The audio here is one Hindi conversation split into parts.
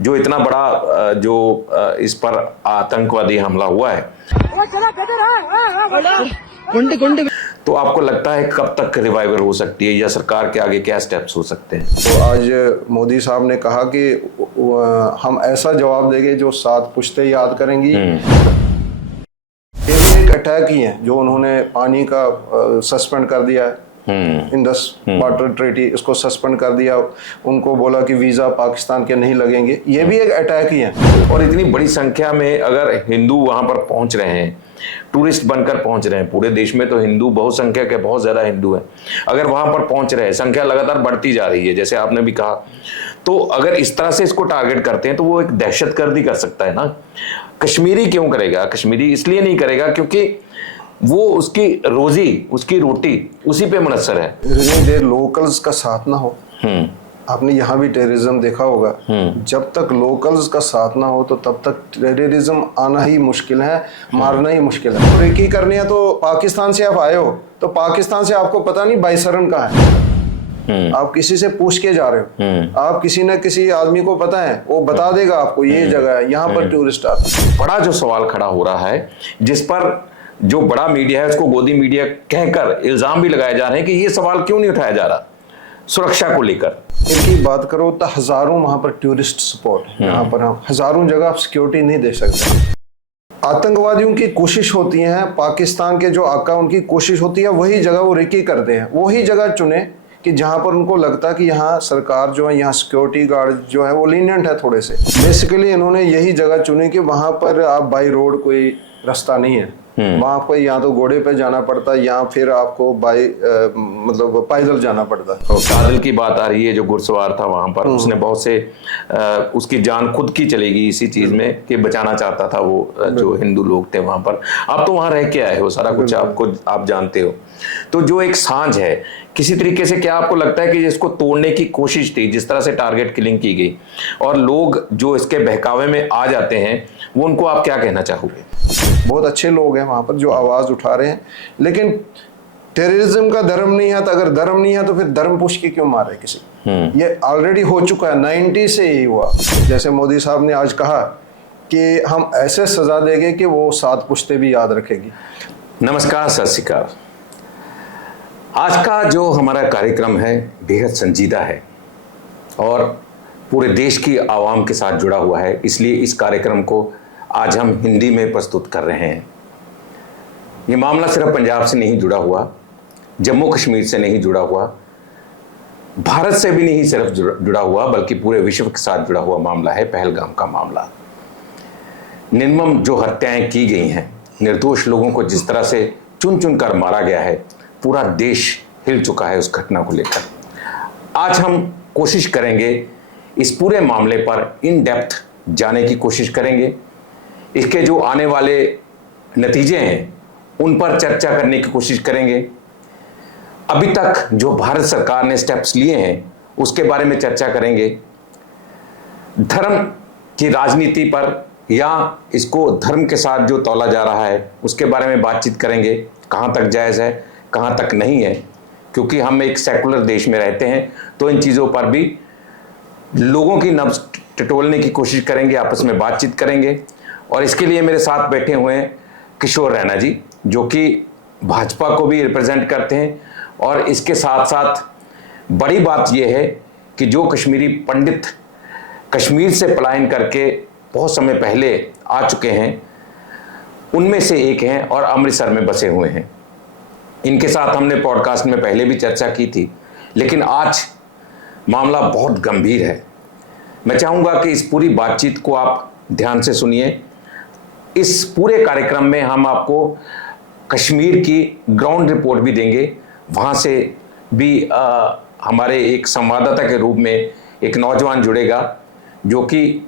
जो इतना बड़ा इस पर आतंकवादी हमला हुआ है, तो आपको लगता है कब तक रिवाइवल हो सकती है या सरकार के आगे क्या स्टेप्स हो सकते हैं? तो आज मोदी साहब ने कहा कि हम ऐसा जवाब देंगे जो 7 पुश्तें याद करेंगी। ये भी एक अटैक ही है जो उन्होंने पानी का सस्पेंड कर दिया है। इंडस वाटर ट्रीटी इसको सस्पेंड कर दिया, उनको बोला कि वीजा पाकिस्तान के नहीं लगेंगे। ये भी एक अटैक ही है। और इतनी बड़ी संख्या में अगर हिंदू वहां पर पहुंच रहे हैं, टूरिस्ट बनकर पहुंच रहे हैं, पूरे देश में तो हिंदू बहुसंख्यक है, बहुत ज्यादा हिंदू है, अगर वहां पर पहुंच रहे हैं, संख्या लगातार बढ़ती जा रही है जैसे आपने भी कहा, तो अगर इस तरह से इसको टारगेट करते हैं तो वो एक दहशतगर्दी कर सकता है ना। कश्मीरी क्यों करेगा? कश्मीरी इसलिए नहीं करेगा क्योंकि वो उसकी रोजी, उसकी रोटी उसी पे मुनस्सर है। लोकल्स का साथ ना हो, आपने यहाँ भी टेररिज्म देखा होगा। जब तक लोकल्स का साथ ना हो तो तब तक टेररिज्म आना ही मुश्किल है, मारना ही मुश्किल है। तो एक ही करनी है तो पाकिस्तान से आप आए हो तो पाकिस्तान से आपको पता नहीं बाइसरन कहाँ है, आप किसी से पूछ के जा रहे हो, आप किसी न किसी आदमी को पता है, वो बता देगा आपको ये जगह है, यहाँ पर टूरिस्ट आते हैं। बड़ा जो सवाल खड़ा हो रहा है, जिस पर जो बड़ा मीडिया है उसको गोदी मीडिया कहकर इल्जाम भी लगाए जा रहे हैं कि ये सवाल क्यों नहीं उठाया जा रहा सुरक्षा को लेकर। इनकी बात करो तो हजारों वहां पर टूरिस्ट स्पॉट है, यहाँ पर हम हजारों जगह आप सिक्योरिटी नहीं दे सकते। आतंकवादियों की कोशिश होती है, पाकिस्तान के जो आका उनकी कोशिश होती है वही जगह वो रिकी करते हैं, वही जगह चुने कि जहां पर उनको लगता है कि यहाँ सरकार जो है, यहाँ सिक्योरिटी गार्ड जो है वो लीनियंट है थोड़े से। बेसिकली इन्होंने यही जगह चुनी कि वहां पर आप बाई रोड कोई रास्ता नहीं है, वहां आपको या तो घोड़े पे जाना पड़ता है या फिर आपको बाई मतलब पैदल जाना पड़ता है। कादल की बात आ रही है, जो घुड़सवार था वहां पर, उसने बहुत से उसकी जान खुद की चलेगी इसी चीज में कि बचाना चाहता था वो जो हिंदू लोग थे वहां पर। आप तो वहां रह के आए हो, सारा कुछ आप जानते हो, तो जो एक सांझ है किसी तरीके से, क्या आपको लगता है कि इसको तोड़ने की कोशिश थी, जिस तरह से टारगेट किलिंग की गई और लोग जो इसके बहकावे में आ जाते हैं, वो उनको आप क्या कहना चाहोगे? बहुत अच्छे लोग हैं वहां पर जो आवाज उठा रहे हैं, लेकिन टेररिज्म का धर्म नहीं है, तो अगर धर्म नहीं है तो फिर धर्म पुष के क्यों मारे किसी? ये ऑलरेडी हो चुका है, 90 से ही हुआ। जैसे मोदी साहब ने आज कहा कि हम ऐसे सजा देंगे कि वो 7 पुश्तें भी याद रखेगी। नमस्कार, सत श्री अकाल। आज का जो हमारा कार्यक्रम है बेहद संजीदा है और पूरे देश की आवाम के साथ जुड़ा हुआ है, इसलिए इस कार्यक्रम को आज हम हिंदी में प्रस्तुत कर रहे हैं। ये मामला सिर्फ पंजाब से नहीं जुड़ा हुआ, जम्मू कश्मीर से नहीं जुड़ा हुआ, भारत से भी नहीं सिर्फ जुड़ा हुआ, बल्कि पूरे विश्व के साथ जुड़ा हुआ मामला है पहलगाम का मामला। निर्मम जो हत्याएं की गई हैं, निर्दोष लोगों को जिस तरह से चुन चुन कर मारा गया है, पूरा देश हिल चुका है उस घटना को लेकर। आज हम कोशिश करेंगे इस पूरे मामले पर इन डेप्थ जाने की कोशिश करेंगे, इसके जो आने वाले नतीजे हैं उन पर चर्चा करने की कोशिश करेंगे, अभी तक जो भारत सरकार ने स्टेप्स लिए हैं उसके बारे में चर्चा करेंगे, धर्म की राजनीति पर या इसको धर्म के साथ जो तौला जा रहा है उसके बारे में बातचीत करेंगे, कहाँ तक जायज़ है कहाँ तक नहीं है, क्योंकि हम एक सेकुलर देश में रहते हैं तो इन चीज़ों पर भी लोगों की नब्ज टटोलने की कोशिश करेंगे, आपस में बातचीत करेंगे। और इसके लिए मेरे साथ बैठे हुए हैं किशोर रैना जी, जो कि भाजपा को भी रिप्रेजेंट करते हैं, और इसके साथ साथ बड़ी बात यह है कि जो कश्मीरी पंडित कश्मीर से पलायन करके बहुत समय पहले आ चुके हैं उनमें से एक हैं और अमृतसर में बसे हुए हैं। इनके साथ हमने पॉडकास्ट में पहले भी चर्चा की थी, लेकिन आज मामला बहुत गंभीर है। मैं चाहूँगा कि इस पूरी बातचीत को आप ध्यान से सुनिए। इस पूरे कार्यक्रम में हम आपको कश्मीर की ग्राउंड रिपोर्ट भी देंगे, वहाँ से भी हमारे एक संवाददाता के रूप में एक नौजवान जुड़ेगा जो कि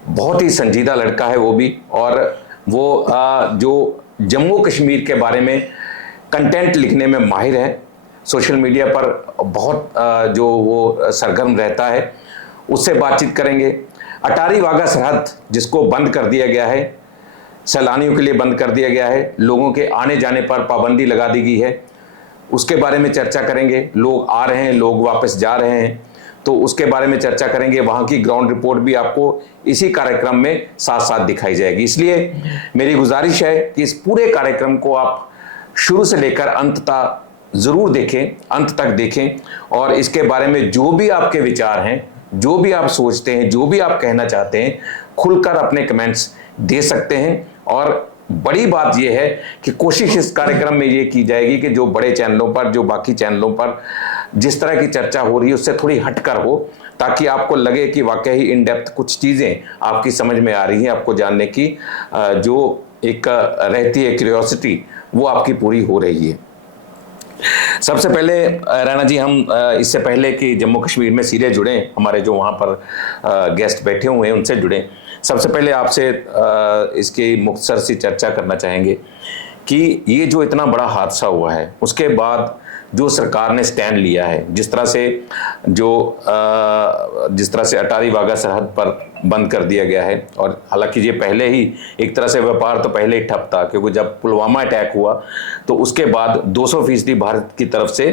बहुत ही संजीदा लड़का है वो भी, और वो जो जम्मू कश्मीर के बारे में कंटेंट लिखने में माहिर है, सोशल मीडिया पर बहुत जो वो सरगर्म रहता है, उससे बातचीत करेंगे। अटारी वाघा सरहद जिसको बंद कर दिया गया है, सैलानियों के लिए बंद कर दिया गया है, लोगों के आने जाने पर पाबंदी लगा दी गई है, उसके बारे में चर्चा करेंगे। लोग आ रहे हैं, लोग वापस जा रहे हैं, तो उसके बारे में चर्चा करेंगे। वहाँ की ग्राउंड रिपोर्ट भी आपको इसी कार्यक्रम में साथ साथ दिखाई जाएगी। इसलिए मेरी गुजारिश है कि इस पूरे कार्यक्रम को आप शुरू से लेकर अंत तक ज़रूर देखें, अंत तक देखें, और इसके बारे में जो भी आपके विचार हैं, जो भी आप सोचते हैं, जो भी आप कहना चाहते हैं, खुलकर अपने कमेंट्स दे सकते हैं। और बड़ी बात यह है कि कोशिश इस कार्यक्रम में ये की जाएगी कि जो बड़े चैनलों पर, जो बाकी चैनलों पर जिस तरह की चर्चा हो रही है उससे थोड़ी हटकर हो, ताकि आपको लगे कि वाकई ही इन डेप्थ कुछ चीज़ें आपकी समझ में आ रही हैं, आपको जानने की जो एक रहती है क्यूरियोसिटी, वो आपकी पूरी हो रही है। सबसे पहले राणा जी, हम इससे पहले कि जम्मू कश्मीर में सीधे जुड़े, हमारे जो वहाँ पर गेस्ट बैठे हुए हैं उनसे जुड़े, सबसे पहले आपसे इसकी मुख्तसर सी चर्चा करना चाहेंगे कि ये जो इतना बड़ा हादसा हुआ है उसके बाद जो सरकार ने स्टैंड लिया है, जिस तरह से अटारी वाघा सरहद पर बंद कर दिया गया है, और हालांकि ये पहले ही एक तरह से व्यापार तो पहले ही ठप था, क्योंकि जब पुलवामा अटैक हुआ तो उसके बाद 200% भारत की तरफ से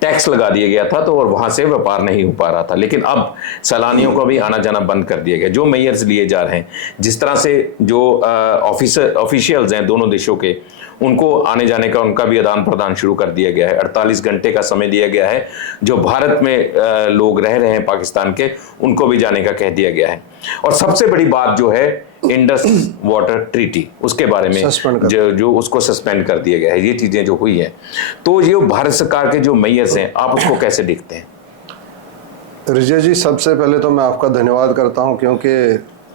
टैक्स लगा दिया गया था, तो और वहाँ से व्यापार नहीं हो पा रहा था। लेकिन अब सैलानियों को भी आना जाना बंद कर दिया गया। जो मेयर्स लिए जा रहे हैं, जिस तरह से जो ऑफिशियल्स हैं दोनों देशों के, उनको आने जाने का उनका भी आदान प्रदान शुरू कर दिया गया है। 48 घंटे का समय दिया गया है। जो भारत में लोग रह रहे हैं पाकिस्तान के, उनको भी जाने का कह दिया गया है। और सबसे बड़ी बात जो है इंडस वाटर ट्रीटी, उसके बारे में जो उसको सस्पेंड कर दिया गया है। ये चीजें जो हुई है, तो ये भारत सरकार के जो मेयर्स हैं, आप उसको कैसे देखते हैं? रिजय जी, सबसे पहले तो मैं आपका धन्यवाद करता हूं, क्योंकि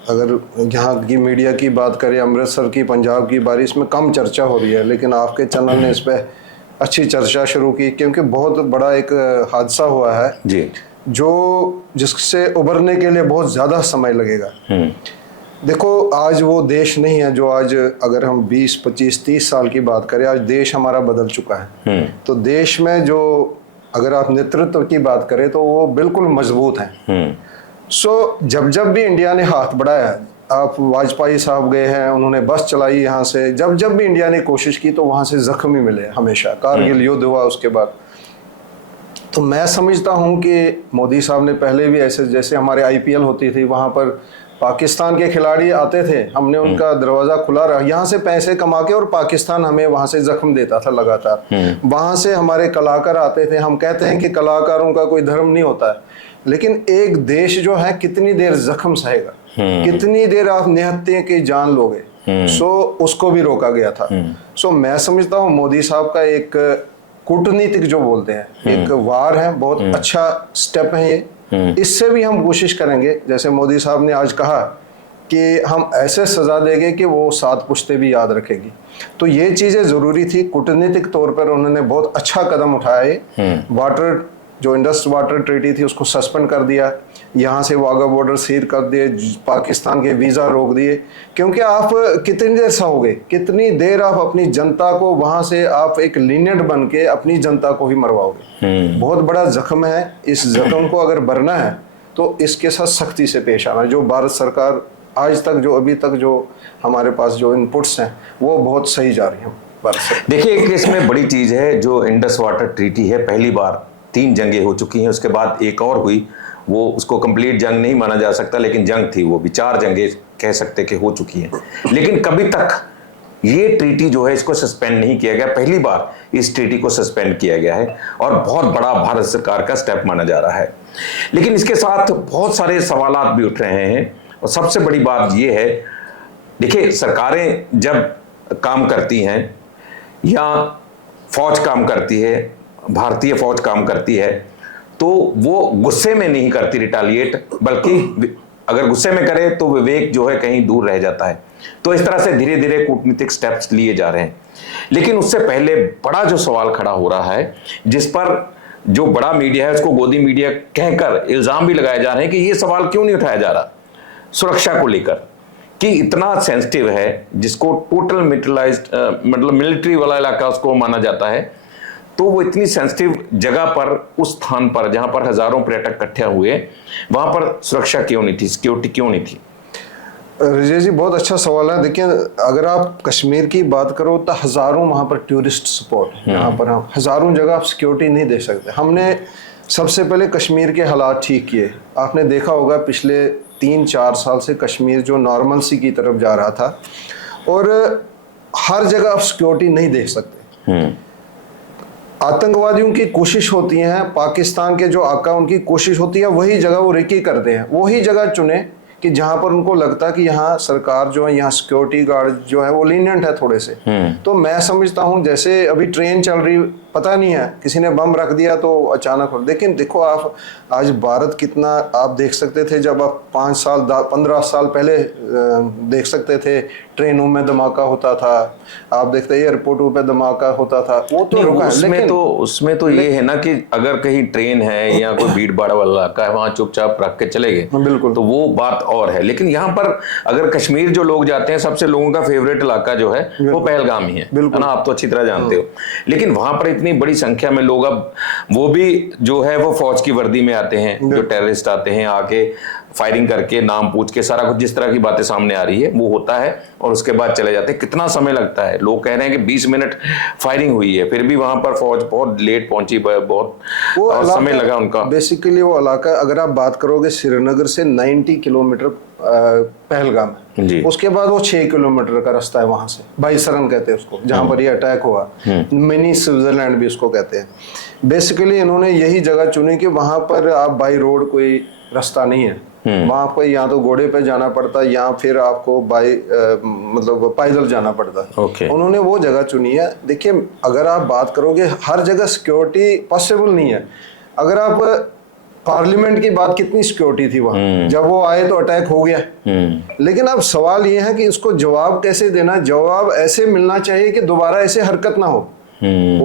अगर यहाँ की मीडिया की बात करें, अमृतसर की, पंजाब की बारिश में कम चर्चा हो रही है, लेकिन आपके चैनल ने इस पर अच्छी चर्चा शुरू की, क्योंकि बहुत बड़ा एक हादसा हुआ है जी, जिससे उभरने के लिए बहुत ज़्यादा समय लगेगा। देखो, आज वो देश नहीं है जो आज, अगर हम 20, 25, 30 साल की बात करें, आज देश हमारा बदल चुका है। तो देश में जो, अगर आप नेतृत्व की बात करें तो वो बिल्कुल मजबूत हैं। जब भी इंडिया ने हाथ बढ़ाया, आप वाजपेयी साहब गए हैं, उन्होंने बस चलाई यहाँ से, जब भी इंडिया ने कोशिश की तो वहाँ से जख्मी मिले हमेशा। कारगिल युद्ध हुआ उसके बाद। तो मैं समझता हूँ कि मोदी साहब ने पहले भी ऐसे, जैसे हमारे IPL होती थी, वहाँ पर पाकिस्तान के खिलाड़ी आते थे, हमने उनका दरवाज़ा खुला रहा, यहाँ से पैसे कमा के, और पाकिस्तान हमें वहाँ से जख्म देता था लगातार। वहाँ से हमारे कलाकार आते थे। हम कहते हैं कि कलाकारों का कोई धर्म नहीं होता है, लेकिन एक देश जो है कितनी देर जख्म सहेगा, कितनी देर आप निहत्ते की जान लोगे। उसको भी रोका गया था। मैं समझता हूँ मोदी साहब का एक कूटनीतिक जो बोलते हैं, एक वार है, बहुत अच्छा स्टेप है ये। इससे भी हम कोशिश करेंगे, जैसे मोदी साहब ने आज कहा कि हम ऐसे सजा देंगे कि वो 7 पुश्तें भी याद रखेगी। तो ये चीजें जरूरी थी। कूटनीतिक तौर पर उन्होंने बहुत अच्छा कदम उठाया। वाटर, जो इंडस वाटर ट्रीटी थी, उसको सस्पेंड कर दिया, यहाँ से वाघा बॉर्डर सील कर दिए, पाकिस्तान के वीज़ा रोक दिए। क्योंकि आप कितनी देर सहोगे, कितनी देर आप अपनी जनता को वहाँ से, आप एक लीनियंट बन के अपनी जनता को ही मरवाओगे। बहुत बड़ा जख्म है। इस जख्म को अगर भरना है तो इसके साथ सख्ती से पेश आना। जो भारत सरकार आज तक, जो अभी तक जो हमारे पास जो इनपुट्स हैं, वो बहुत सही जा रही हैं। देखिए, एक इसमें बड़ी चीज़ है, जो इंडस वाटर ट्रीटी है, पहली बार 3 जंगें हो चुकी हैं, उसके बाद एक और हुई, वो उसको कंप्लीट जंग नहीं माना जा सकता, लेकिन जंग थी, वो भी 4 जंगें कह सकते कि हो चुकी हैं। लेकिन कभी तक ये ट्रीटी जो है, इसको सस्पेंड नहीं किया गया। पहली बार इस ट्रीटी को सस्पेंड किया गया है, और बहुत बड़ा भारत सरकार का स्टेप माना जा रहा है। लेकिन इसके साथ बहुत सारे सवालात भी उठ रहे हैं, और सबसे बड़ी बात ये है, देखिए, सरकारें जब काम करती हैं या फौज काम करती है, भारतीय फौज काम करती है, तो वो गुस्से में नहीं करती रिटालिएट, बल्कि अगर गुस्से में करे तो विवेक जो है कहीं दूर रह जाता है। तो इस तरह से धीरे धीरे कूटनीतिक स्टेप्स लिए जा रहे हैं। लेकिन उससे पहले बड़ा जो सवाल खड़ा हो रहा है, जिस पर जो बड़ा मीडिया है उसको गोदी मीडिया कहकर इल्जाम भी लगाए जा रहे हैं कि ये सवाल क्यों नहीं उठाया जा रहा सुरक्षा को लेकर, कि इतना सेंसिटिव है, जिसको टोटल मिलिटराइज्ड, मतलब मिलिट्री वाला इलाका उसको माना जाता है, तो वो इतनी सेंसिटिव जगह पर, उस स्थान पर जहां पर हजारों पर्यटक इकट्ठे हुए, वहां पर सुरक्षा क्यों नहीं थी, सिक्योरिटी क्यों नहीं थी? रिजय जी, बहुत अच्छा सवाल है। देखिए, अगर आप कश्मीर की बात करो तो हजारों वहाँ पर टूरिस्ट स्पॉट है। यहाँ पर हम हजारों जगह आप सिक्योरिटी नहीं दे सकते। हमने सबसे पहले कश्मीर के हालात ठीक किए। आपने देखा होगा पिछले 3-4 साल से कश्मीर जो नॉर्मलसी की तरफ जा रहा था, और हर जगह आप सिक्योरिटी नहीं देख सकते। आतंकवादियों की कोशिश होती है, पाकिस्तान के जो आका उनकी कोशिश होती है वही जगह वो रिकी करते हैं, वही जगह चुने कि जहां पर उनको लगता है कि यहाँ सरकार जो है, यहाँ सिक्योरिटी गार्ड जो है वो लीनियंट है थोड़े से। तो मैं समझता हूँ जैसे अभी ट्रेन चल रही, पता नहीं है किसी ने बम रख दिया तो अचानक हो, लेकिन देखो आप आज भारत कितना आप देख सकते थे, जब आप 5 साल 15 साल पहले देख सकते थे ट्रेनों में धमाका होता था, आप देखते एयरपोर्टों पे धमाका होता था, वो तो रुका है। लेकिन उसमें तो ये है ना कि अगर कहीं ट्रेन है या कोई भीड़ भाड़ वाला इलाका है, वहां चुपचाप रख के चले गए, बिल्कुल, तो वो बात और है। लेकिन यहाँ पर अगर कश्मीर जो लोग जाते हैं, सबसे लोगों का फेवरेट इलाका जो है वो पहलगाम ही है ना, आप तो अच्छी तरह जानते हो। लेकिन वहां पर इतनी बड़ी संख्या में लोग, अब वो भी जो है वो फौज की वर्दी में आते हैं, जो टेररिस्ट आते हैं, आके फायरिंग करके नाम पूछ के सारा कुछ जिस तरह की बातें सामने आ रही है वो होता है, और उसके बाद चले जाते हैं। कितना समय लगता है, लोग कह रहे हैं कि 20 मिनट फायरिंग हुई है, फिर भी वहां पर फौज बहुत लेट पहुंची, बहुत और समय लगा उनका। बेसिकली वो इलाका, अगर आप बात करोगे श्रीनगर से 90 किलोमीटर पहलगाम है, उसके बाद वो 6 किलोमीटर का रास्ता है वहां से, बाईसरन कहते हैं उसको, जहां पर ये अटैक हुआ, मिनी स्विट्जरलैंड भी उसको कहते हैं। बेसिकली इन्होंने यही जगह चुनी कि वहां पर आप बाई रोड कोई रास्ता नहीं है, वहां आपको या तो घोड़े पे जाना पड़ता या फिर आपको बाई मतलब पैदल जाना पड़ता। उन्होंने वो जगह चुनी है। देखिए अगर आप बात करोगे हर जगह सिक्योरिटी पॉसिबल नहीं है। अगर आप पार्लियामेंट की बात, कितनी सिक्योरिटी थी वहां, जब वो आए तो अटैक हो गया। लेकिन अब सवाल ये है कि इसको जवाब कैसे देना, जवाब ऐसे मिलना चाहिए कि दोबारा ऐसे हरकत ना हो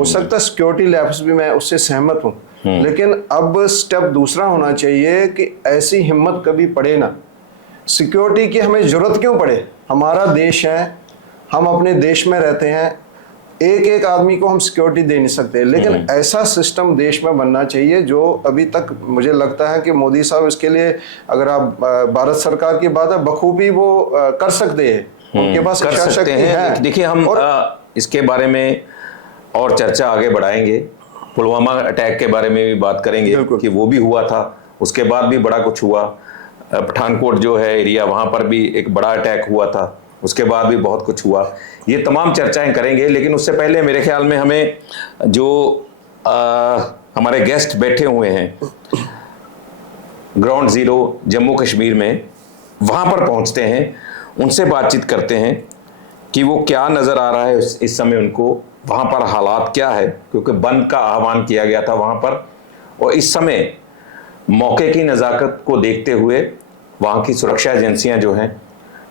सकता सिक्योरिटी लैप्स भी, मैं उससे सहमत हूँ, लेकिन अब स्टेप दूसरा होना चाहिए कि ऐसी हिम्मत कभी पड़े ना। सिक्योरिटी की हमें जरूरत क्यों पड़े, हमारा देश है, हम अपने देश में रहते हैं, एक एक आदमी को हम सिक्योरिटी दे नहीं सकते, लेकिन ऐसा सिस्टम देश में बनना चाहिए जो अभी तक मुझे लगता है कि मोदी साहब इसके लिए, अगर आप भारत सरकार की बात है, बखूबी वो कर सकते हैं, उनके पास कर सकते हैं। देखिए हम इसके बारे में और चर्चा आगे बढ़ाएंगे, पुलवामा अटैक के बारे में भी बात करेंगे कि वो भी हुआ था, उसके बाद भी बड़ा कुछ हुआ, पठानकोट जो है एरिया, वहां पर भी एक बड़ा अटैक हुआ था, उसके बाद भी बहुत कुछ हुआ। ये तमाम चर्चाएं करेंगे, लेकिन उससे पहले मेरे ख्याल में हमें जो हमारे गेस्ट बैठे हुए हैं ग्राउंड जीरो जम्मू कश्मीर में, वहां पर पहुंचते हैं, उनसे बातचीत करते हैं कि वो क्या नजर आ रहा है इस समय उनको, वहां पर हालात क्या है, क्योंकि बंद का आह्वान किया गया था वहां पर, और इस समय मौके की नज़ाकत को देखते हुए वहां की सुरक्षा एजेंसियां जो हैं,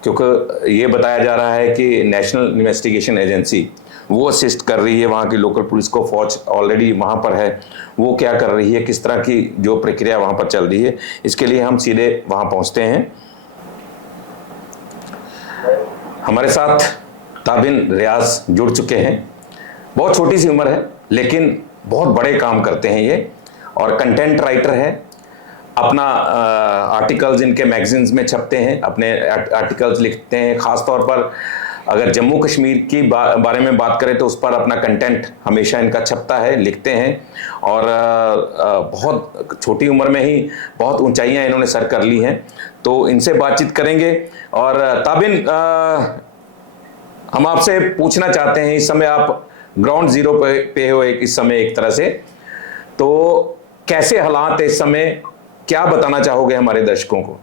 क्योंकि ये बताया जा रहा है कि नेशनल इन्वेस्टिगेशन एजेंसी वो असिस्ट कर रही है वहाँ की लोकल पुलिस को, फौज ऑलरेडी वहाँ पर है, वो क्या कर रही है, किस तरह की जो प्रक्रिया वहाँ पर चल रही है, इसके लिए हम सीधे वहाँ पहुँचते हैं। हमारे साथ ताबिन रियाज जुड़ चुके हैं। बहुत छोटी सी उम्र है लेकिन बहुत बड़े काम करते हैं ये, और कंटेंट राइटर है, अपना आर्टिकल्स इनके मैगजीन्स में छपते हैं, अपने आर्टिकल्स लिखते हैं। ख़ास तौर पर अगर जम्मू कश्मीर की बारे में बात करें तो उस पर अपना कंटेंट हमेशा इनका छपता है, लिखते हैं, और बहुत छोटी उम्र में ही बहुत ऊंचाइयां इन्होंने सर कर ली हैं। तो इनसे बातचीत करेंगे। और ताबिन, हम आपसे पूछना चाहते हैं, इस समय आप ग्राउंड जीरो पे हो इस समय एक तरह से, तो कैसे हालात है इस समय, क्या बताना चाहोगे हमारे दर्शकों को?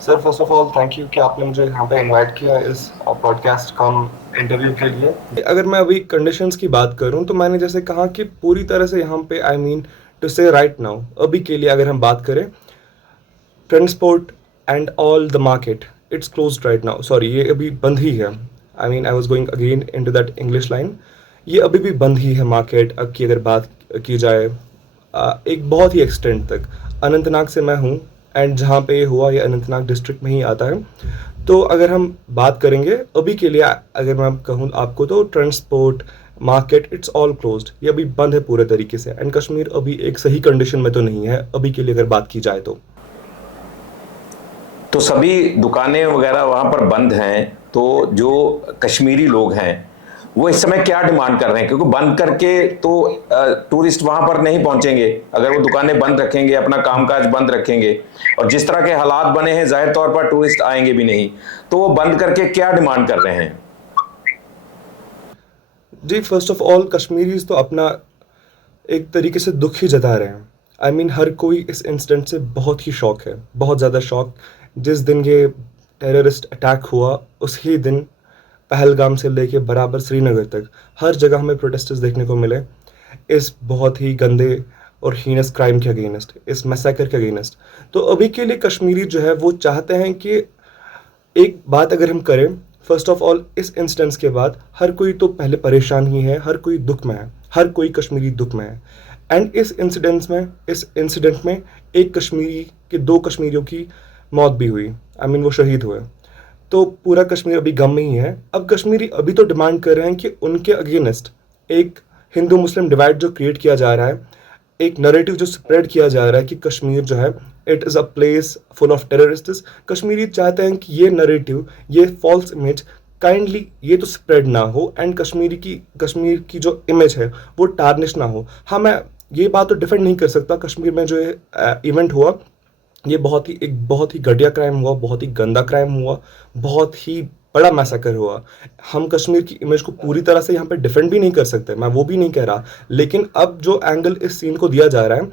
Sir first of all thank you कि आपने मुझे यहाँ पे इनवाइट किया इस पॉडकास्ट कम इंटरव्यू के लिए। अगर मैं अभी कंडीशंस की बात करूँ तो मैंने जैसे कहा कि पूरी तरह से यहाँ पे आई मीन टू से राइट नाउ, अभी के लिए अगर हम बात करें, transport and all the market it's closed right now. Sorry, ये अभी बंद ही है। I mean I was going again into that English line. ये अभी भी बंद ही है मार्केट। अब की अगर बात की जाए एक बहुत ही एक्सटेंट तक, अनंतनाग से मैं हूँ एंड जहाँ पे हुआ ये अनंतनाग डिस्ट्रिक्ट में ही आता है। तो अगर हम बात करेंगे अभी के लिए, अगर मैं कहूँ आपको, तो transport market it's all closed, ये अभी बंद है पूरे तरीके से। एंड कश्मीर अभी एक सही कंडीशन में तो नहीं है अभी के लिए अगर बात की जाए तो सभी दुकानें वगैरह वहाँ पर बंद हैं। तो जो कश्मीरी लोग हैं वो इस समय क्या डिमांड कर रहे हैं, क्योंकि बंद करके तो टूरिस्ट वहां पर नहीं पहुंचेंगे। अगर वो दुकानें बंद रखेंगे, अपना कामकाज बंद रखेंगे, और जिस तरह के हालात बने हैं जाहिर तौर पर टूरिस्ट आएंगे भी नहीं। तो वो बंद करके क्या डिमांड कर रहे हैं? जी, फर्स्ट ऑफ ऑल कश्मीरीज तो अपना एक तरीके से दुख ही जता रहे हैं। आई मीन हर कोई इस इंसिडेंट से बहुत ही शॉक है, बहुत ज़्यादा शॉक। जिस दिन ये टेररिस्ट अटैक हुआ उसी दिन पहलगाम से लेके बराबर श्रीनगर तक हर जगह हमें प्रोटेस्टर्स देखने को मिले इस बहुत ही गंदे और हीनस क्राइम के अगेंस्ट, इस मैसेकर के अगेंस्ट। तो अभी के लिए कश्मीरी जो है वो चाहते हैं कि एक बात अगर हम करें, फर्स्ट ऑफ ऑल इस इंसिडेंट्स के बाद हर कोई तो पहले परेशान ही है, हर कोई दुख में है, हर कोई कश्मीरी दुख में है। एंड इस इंसिडेंट में एक कश्मीरी के 2 कश्मीरियों की मौत भी हुई, आई मीन वो शहीद हुए। तो पूरा कश्मीर अभी गम में ही है। अब कश्मीरी अभी तो डिमांड कर रहे हैं कि उनके अगेंस्ट एक हिंदू मुस्लिम डिवाइड जो क्रिएट किया जा रहा है, एक नरेटिव जो स्प्रेड किया जा रहा है कि कश्मीर जो है it is a place full of terrorists, Kashmiri चाहते हैं कि ये नरेटिव, ये फॉल्स इमेज काइंडली ये तो स्प्रेड ना हो एंड कश्मीर की जो इमेज है वो टार्निश ना हो। हाँ, मैं ये बात तो डिफेंड नहीं कर सकता, कश्मीर में जो इवेंट हुआ ये बहुत ही घटिया क्राइम हुआ, बहुत ही गंदा क्राइम हुआ, बहुत ही बड़ा मैसेकर हुआ। हम कश्मीर की इमेज को पूरी तरह से यहाँ पे डिफेंड भी नहीं कर सकते, मैं वो भी नहीं कह रहा, लेकिन अब जो एंगल इस सीन को दिया जा रहा है,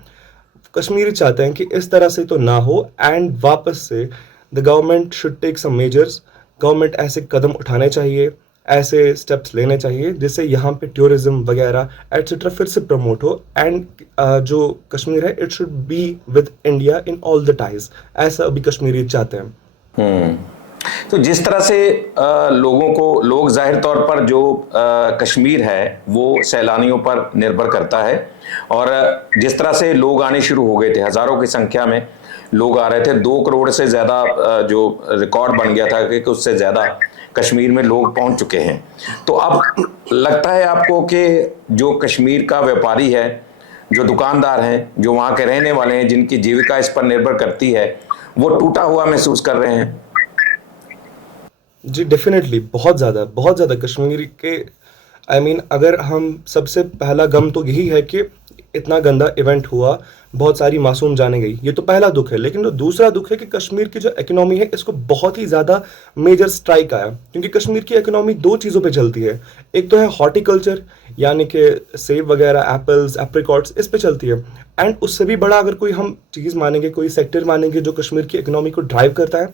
कश्मीरी चाहते हैं कि इस तरह से तो ना हो एंड वापस से the government should take some measures. Government ऐसे कदम उठाने चाहिए, ऐसे स्टेप्स लेने चाहिए जिससे यहाँ पे टूरिज्म वगैरह एटसेट्रा फिर से प्रमोट हो एंड जो कश्मीर है it should be with India in all the ties, ऐसा अभी कश्मीरी चाहते हैं। तो जिस तरह से लोग जाहिर तौर पर जो कश्मीर है वो सैलानियों पर निर्भर करता है, और जिस तरह से लोग आने शुरू हो गए थे, हजारों की संख्या में लोग आ रहे थे, 2 करोड़ से ज्यादा जो रिकॉर्ड बन गया था कि उससे ज्यादा कश्मीर में लोग पहुंच चुके हैं। तो अब लगता है आपको कि जो कश्मीर का व्यापारी है, जो दुकानदार हैं, जो वहाँ के रहने वाले हैं, जिनकी जीविका इस पर निर्भर करती है, वो टूटा हुआ महसूस कर रहे हैं? जी डेफिनेटली, बहुत ज़्यादा कश्मीर के आई मीन अगर हम सबसे पहला गम तो यही है कि इतना गंदा इवेंट हुआ, बहुत सारी मासूम जाने गई, ये तो पहला दुख है। लेकिन जो दूसरा दुख है कि कश्मीर की जो इकोनॉमी है इसको बहुत ही ज़्यादा मेजर स्ट्राइक आया, क्योंकि कश्मीर की इकोनॉमी 2 चीज़ों पे चलती है। एक तो है हॉर्टिकल्चर, यानी कि सेब वगैरह, एप्पल्स, एप्रिकॉट्स, इस पे चलती है। एंड उससे भी बड़ा अगर कोई हम चीज़ मानेंगे, कोई सेक्टर मानेंगे जो कश्मीर की इकोनॉमी को ड्राइव करता है,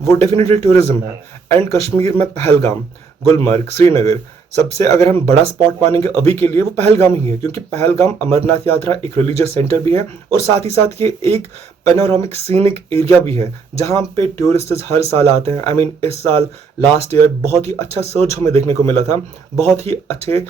वो डेफिनेटली टूरिज्म है। एंड कश्मीर में पहलगाम, गुलमर्ग, श्रीनगर, सबसे अगर हम बड़ा स्पॉट मानेंगे अभी के लिए वो पहलगाम ही है, क्योंकि पहलगाम अमरनाथ यात्रा एक रिलीजियस सेंटर भी है और साथ ही साथ ये एक पैनोरामिक सीनिक एरिया भी है जहाँ पे टूरिस्ट्स हर साल आते हैं। आई मीन इस साल लास्ट ईयर बहुत ही अच्छा सर्च हमें देखने को मिला था, बहुत ही अच्छे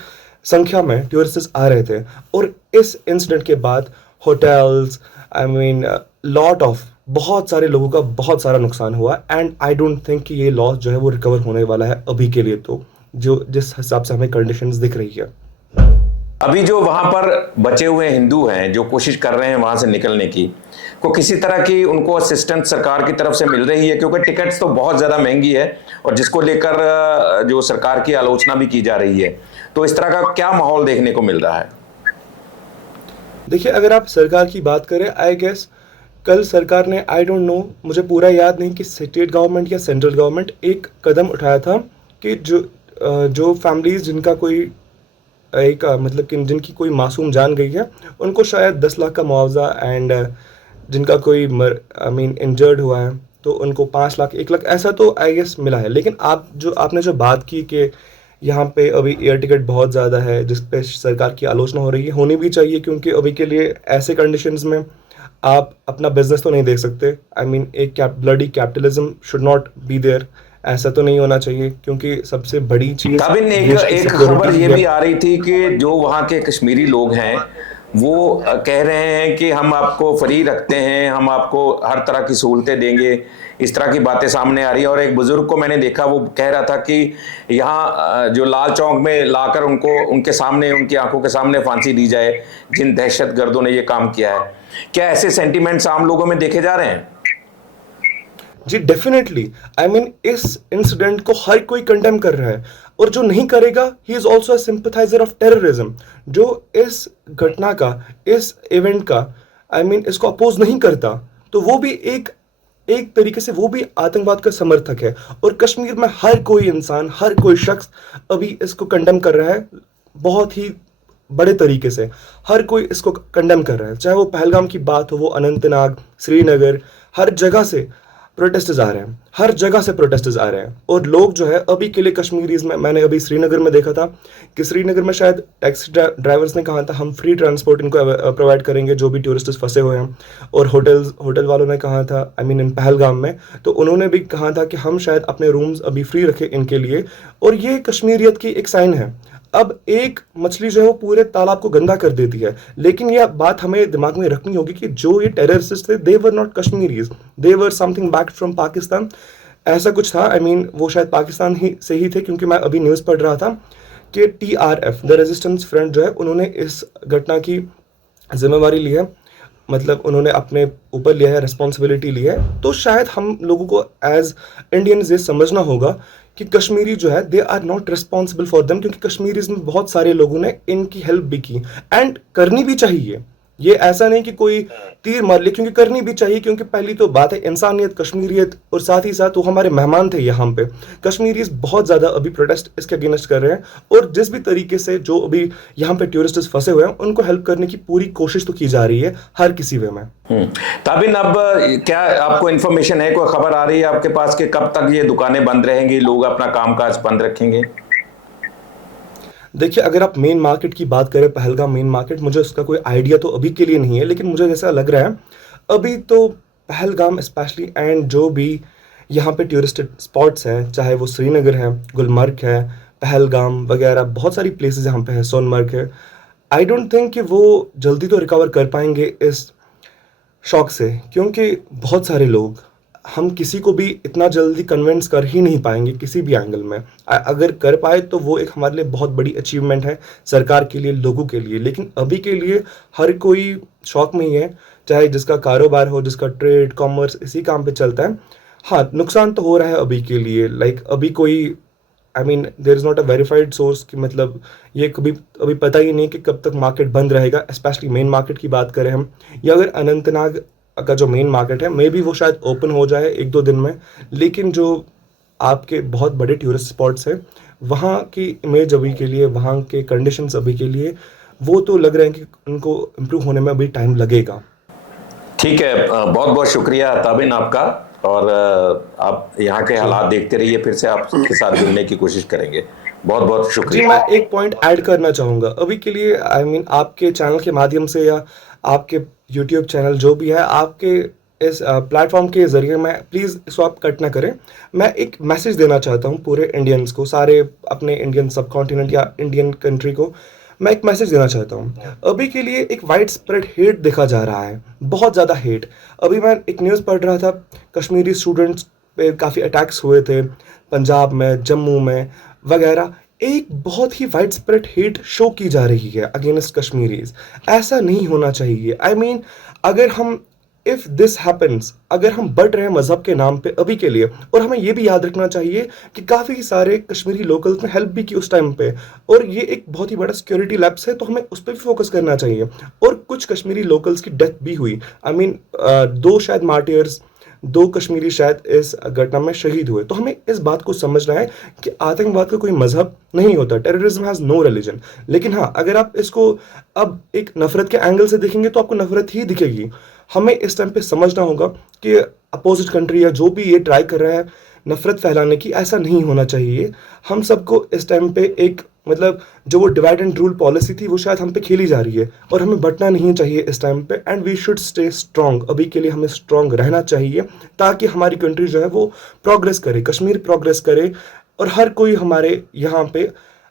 संख्या में टूरिस्ट्स आ रहे थे। और इस इंसिडेंट के बाद hotels, I mean lot of बहुत सारे लोगों का बहुत सारा नुकसान हुआ एंड आई डोंट थिंक कि ये लॉस जो है वो रिकवर होने वाला है अभी के लिए, तो जो जिस हिसाब से हमें कंडीशंस दिख रही है। अभी जो वहां पर बचे हुए हिंदू हैं जो कोशिश कर रहे हैं वहां से निकलने की, को किसी तरह की उनको असिस्टेंस सरकार की तरफ से मिल रही है? क्योंकि टिकट्स तो बहुत ज़्यादा महंगी है और जिसको लेकर जो सरकार की आलोचना भी की जा रही है, तो इस तरह का क्या माहौल देखने को मिल रहा है? देखिए, अगर आप सरकार की बात करें, आई गेस कल सरकार ने, आई डोंट नो, मुझे पूरा याद नहीं कि स्टेट गवर्नमेंट या सेंट्रल गवर्नमेंट एक कदम उठाया था कि जो फैमिलीज जिनका कोई एक मतलब कि जिनकी कोई मासूम जान गई है उनको शायद 10 लाख का मुआवजा एंड जिनका कोई आई मीन इंजर्ड हुआ है तो उनको 5 लाख 1 लाख ऐसा तो आई गेस मिला है। लेकिन आपने जो बात की कि यहाँ पे अभी एयर टिकट बहुत ज़्यादा है जिस पे सरकार की आलोचना हो रही है, होनी भी चाहिए, क्योंकि अभी के लिए ऐसे कंडीशंस में आप अपना बिजनेस तो नहीं देख सकते। आई मीन एक bloody capitalism should not be there, ऐसा तो नहीं होना चाहिए, क्योंकि सबसे बड़ी चीज एक खबर ये भी आ रही थी कि जो वहाँ के कश्मीरी लोग हैं वो कह रहे हैं कि हम आपको फ्री रखते हैं, हम आपको हर तरह की सहूलतें देंगे, इस तरह की बातें सामने आ रही है। और एक बुजुर्ग को मैंने देखा, वो कह रहा था कि यहाँ जो लाल चौक में लाकर उनको उनके सामने, उनकी आंखों के सामने फांसी दी जाए जिन दहशतगर्दों ने ये काम किया है। क्या ऐसे सेंटिमेंट्स आम लोगों में देखे जा रहे हैं? जी डेफिनेटली, आई मीन इस इंसिडेंट को हर कोई कंडेम कर रहा है, और जो नहीं करेगा he is also a sympathiser of terrorism. जो इस घटना का, इस इवेंट का आई मीन इसको अपोज नहीं करता, तो वो भी एक एक तरीके से वो भी आतंकवाद का समर्थक है। और कश्मीर में हर कोई इंसान, हर कोई शख्स अभी इसको कंडेम कर रहा है, बहुत ही बड़े तरीके से हर कोई इसको कंडेम कर रहा है। चाहे वो पहलगाम की बात हो, वो अनंतनाग, श्रीनगर, हर जगह से प्रोटेस्टर्स आ रहे हैं, हर जगह से प्रोटेस्टर्स आ रहे हैं। और लोग जो है अभी के लिए कश्मीरीज में, मैंने अभी श्रीनगर में देखा था कि श्रीनगर में शायद टैक्सी ड्राइवर्स ने कहा था हम फ्री ट्रांसपोर्ट इनको प्रोवाइड करेंगे जो भी टूरिस्ट्स फंसे हुए हैं। और होटल वालों ने कहा था, आई मीन इन पहलगाम में, तो उन्होंने भी कहा था कि हम शायद अपने रूम्स अभी फ्री रखें इनके लिए। और ये कश्मीरियत की एक साइन है। अब एक मछली जो है वो पूरे तालाब को गंदा कर देती है, लेकिन यह बात हमें दिमाग में रखनी होगी कि जो ये टेररिस्ट थे, they were not Kashmiris, they were something back from Pakistan. ऐसा कुछ था, आई मीन वो शायद पाकिस्तान ही से ही थे, क्योंकि मैं अभी न्यूज़ पढ़ रहा था कि TRF द रेजिस्टेंस फ्रंट जो है उन्होंने इस घटना की जिम्मेवारी ली है, मतलब उन्होंने अपने ऊपर लिया है, रिस्पॉन्सिबिलिटी ली है। तो शायद हम लोगों को एज इंडियंस ये समझना होगा कि कश्मीरी जो है they are not responsible for them, क्योंकि कश्मीरीज में बहुत सारे लोगों ने इनकी हेल्प भी की, एंड करनी भी चाहिए। ये ऐसा नहीं कि कोई तीर मार ले, क्योंकि करनी भी चाहिए, क्योंकि पहली तो बात है इंसानियत, कश्मीरियत, और साथ ही साथ वो हमारे मेहमान थे यहाँ पे। कश्मीरीज बहुत ज़्यादा अभी प्रोटेस्ट इसके अगेंस्ट कर रहे हैं, और जिस भी तरीके से जो अभी यहाँ पे टूरिस्ट्स फंसे हुए हैं उनको हेल्प करने की पूरी कोशिश तो की जा रही है हर किसी वे में। ताबिन, अब क्या आपको इन्फॉर्मेशन है, कोई खबर आ रही है आपके पास कि कब तक ये दुकानें बंद रहेंगी, लोग अपना कामकाज बंद रखेंगे? देखिए, अगर आप मेन मार्केट की बात करें, पहलगाम मेन मार्केट, मुझे उसका कोई आइडिया तो अभी के लिए नहीं है, लेकिन मुझे जैसा लग रहा है अभी तो पहलगाम स्पेशली, एंड जो भी यहाँ पे टूरिस्ट स्पॉट्स हैं, चाहे वो श्रीनगर है, गुलमर्ग है, पहलगाम वगैरह, बहुत सारी प्लेसेस यहाँ पे है, सोनमर्ग है, आई डोंट थिंक कि वो जल्दी तो रिकवर कर पाएंगे इस शौक से, क्योंकि बहुत सारे लोग, हम किसी को भी इतना जल्दी कन्विंस कर ही नहीं पाएंगे किसी भी एंगल में। अगर कर पाए तो वो एक हमारे लिए बहुत बड़ी अचीवमेंट है, सरकार के लिए, लोगों के लिए। लेकिन अभी के लिए हर कोई शौक में ही है, चाहे जिसका कारोबार हो, जिसका ट्रेड कॉमर्स इसी काम पे चलता है। हाँ, नुकसान तो हो रहा है अभी के लिए, लाइक अभी कोई, I mean there is not a verified source कि मतलब ये कभी अभी पता ही नहीं कि कब तक मार्केट बंद रहेगा, स्पेशली मेन मार्केट की बात करें हम, या अगर अनंतनाग का जो मेन मार्केट है, मे बी वो शायद ओपन हो जाए 1-2 दिन में। लेकिन जो आपके बहुत बड़े टूरिस्ट स्पॉट्स हैं, वहाँ की इमेज अभी के लिए, वहाँ के कंडीशंस अभी के लिए, वो तो लग रहे हैं कि उनको इम्प्रूव होने में अभी टाइम लगेगा। ठीक है, बहुत बहुत शुक्रिया ताबिन आपका, और आप यहाँ के हालात देखते रहिए, फिर से आपके साथ जुड़ने की कोशिश करेंगे। बहुत बहुत जी, शुक्रिया। मैं एक पॉइंट ऐड करना चाहूँगा अभी के लिए, आई मीन आपके चैनल के माध्यम से या आपके यूट्यूब चैनल जो भी है, आपके इस प्लेटफॉर्म के ज़रिए, मैं प्लीज़ इसको आप कट ना करें, मैं एक मैसेज देना चाहता हूँ पूरे इंडियंस को, सारे अपने इंडियन सब कॉन्टिनेंट या इंडियन कंट्री को मैं एक मैसेज देना चाहता हूँ। अभी के लिए एक वाइड स्प्रेड हेट देखा जा रहा है, बहुत ज़्यादा हेट। अभी मैं एक न्यूज़ पढ़ रहा था, कश्मीरी स्टूडेंट्स पे काफ़ी अटैक्स हुए थे पंजाब में, जम्मू में वगैरह। एक बहुत ही वाइड स्प्रेड हेट शो की जा रही है अगेंस्ट कश्मीरीज। ऐसा नहीं होना चाहिए। आई मीन अगर हम, इफ दिस हैपन्स, अगर हम बढ़ रहे हैं मजहब के नाम पे अभी के लिए, और हमें ये भी याद रखना चाहिए कि काफ़ी सारे कश्मीरी लोकल्स ने हेल्प भी की उस टाइम पे, और ये एक बहुत ही बड़ा सिक्योरिटी लैप्स है, तो हमें उस पर भी फोकस करना चाहिए। और कुछ कश्मीरी लोकल्स की डेथ भी हुई, आई मीन 2 शायद मार्टियर्स, 2 कश्मीरी शायद इस घटना में शहीद हुए। तो हमें इस बात को समझना है कि आतंकवाद का कोई मजहब नहीं होता, टेररिज्म हैज़ नो रिलीजन। लेकिन हाँ, अगर आप इसको अब एक नफरत के एंगल से देखेंगे तो आपको नफरत ही दिखेगी। हमें इस टाइम पे समझना होगा कि अपोजिट कंट्री या जो भी ये ट्राई कर रहा है नफरत फैलाने की, ऐसा नहीं होना चाहिए। हम सबको इस टाइम पे एक, मतलब जो वो डिवाइड एंड रूल पॉलिसी थी, वो शायद हम पे खेली जा रही है, और हमें बटना नहीं चाहिए इस टाइम पे, and we should stay strong. अभी के लिए हमें स्ट्रॉन्ग रहना चाहिए, ताकि हमारी कंट्री जो है वो प्रोग्रेस करे, कश्मीर प्रोग्रेस करे, और हर कोई हमारे यहाँ पे,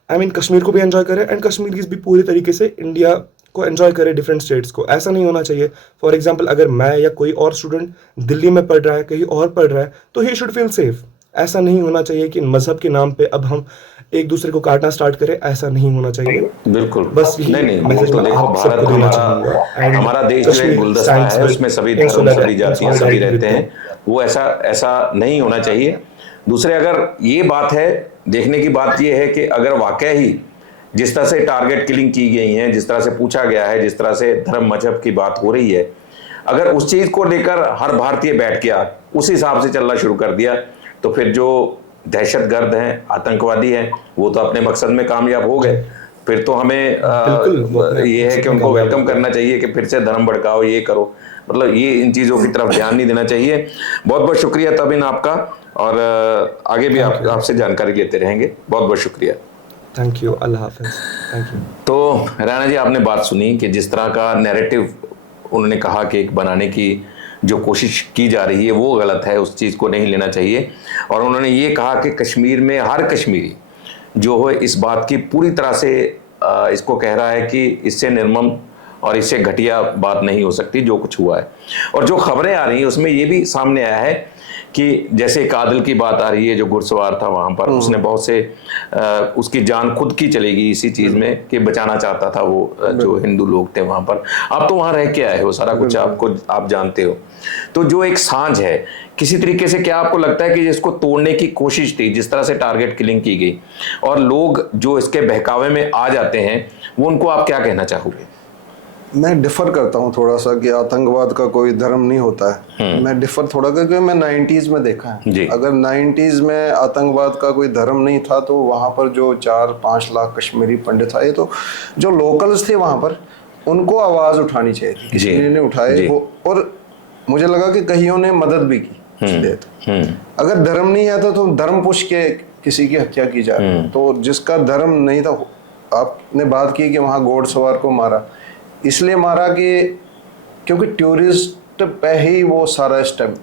आई मीन कश्मीर को भी एंजॉय करे, एंड कश्मीरीज भी पूरी तरीके से इंडिया को एंजॉय करे, डिफरेंट स्टेट्स को। ऐसा नहीं होना चाहिए। फॉर एग्जाम्पल, अगर मैं या कोई और स्टूडेंट दिल्ली में पढ़ रहा है, कहीं और पढ़ रहा है, तो ही शुड फील सेफ। ऐसा नहीं होना चाहिए कि मजहब के नाम पे अब हम एक दूसरे को काटना स्टार्ट करें, ऐसा नहीं होना चाहिए। बिल्कुल, बस नहीं, वो मैसेज तो मैं देखो, आप सबको भारत देना चाहूंगा। हमारा देश जो एक गुलदस्ता है, उसमें सभी धर्म, सभी जाति, सभी रहते हैं, वो ऐसा ऐसा नहीं होना चाहिए। दूसरे, अगर ये बात है, देखने की बात ये है कि अगर वाकई ही जिस तरह से टारगेट किलिंग की गई है, जिस तरह से पूछा गया है, जिस तरह से धर्म मजहब की बात हो रही है, अगर उस चीज को लेकर हर भारतीय बैठ गया, उस हिसाब से चलना शुरू कर दिया, तो फिर जो दहशतगर्द हैं, आतंकवादी हैं, वो तो अपने मकसद में कामयाब हो गए। फिर तो हमें ये है कि उनको वेलकम करना चाहिए कि फिर से धर्म भड़काओ, ये करो, मतलब ये इन चीज़ों की तरफ ध्यान नहीं देना चाहिए। बहुत बहुत शुक्रिया तबिन आपका, और आगे भी आपसे जानकारी लेते रहेंगे। बहुत बहुत शुक्रिया। Thank you, Allah Hafiz. Thank you. तो राणा जी, आपने बात सुनी कि जिस तरह का नैरेटिव उन्होंने कहा कि एक बनाने की जो कोशिश की जा रही है वो गलत है, उस चीज़ को नहीं लेना चाहिए। और उन्होंने ये कहा कि कश्मीर में हर कश्मीरी जो है इस बात की पूरी तरह से इसको कह रहा है कि इससे निर्मम और इससे घटिया बात नहीं हो सकती जो कुछ हुआ है। और जो खबरें आ रही हैं उसमें ये भी सामने आया है कि जैसे एक आदिल की बात आ रही है, जो घुड़सवार था वहां पर, उसने बहुत से उसकी जान खुद की चलेगी इसी चीज में कि बचाना चाहता था वो जो हिंदू लोग थे वहां पर। आप तो वहां रह के आए हो, सारा कुछ आपको आप जानते हो। तो जो एक सांझ है किसी तरीके से, क्या आपको लगता है कि जिसको तोड़ने की कोशिश थी, जिस तरह से टारगेट किलिंग की गई, और लोग जो इसके बहकावे में आ जाते हैं, वो उनको आप क्या कहना चाहोगे? मैं डिफर करता हूँ थोड़ा सा कि आतंकवाद का कोई धर्म नहीं होता है। मैं डिफर थोड़ा क्योंकि मैं 90s में देखा है। अगर 90s में आतंकवाद का कोई धर्म नहीं था तो वहाँ पर जो 4-5 लाख कश्मीरी पंडित आए, तो जो लोकल्स थे वहाँ पर उनको आवाज़ उठानी चाहिए थी, किसी ने उठाए वो, और मुझे लगा कि कईयों ने मदद भी की। अगर धर्म नहीं है तो धर्म पुष के किसी की हत्या की जाए, तो जिसका धर्म नहीं था, आपने बात की कि वहाँ घोड़सवार को मारा, इसलिए मारा कि क्योंकि टूरिस्ट पे ही वो सारा स्टेप,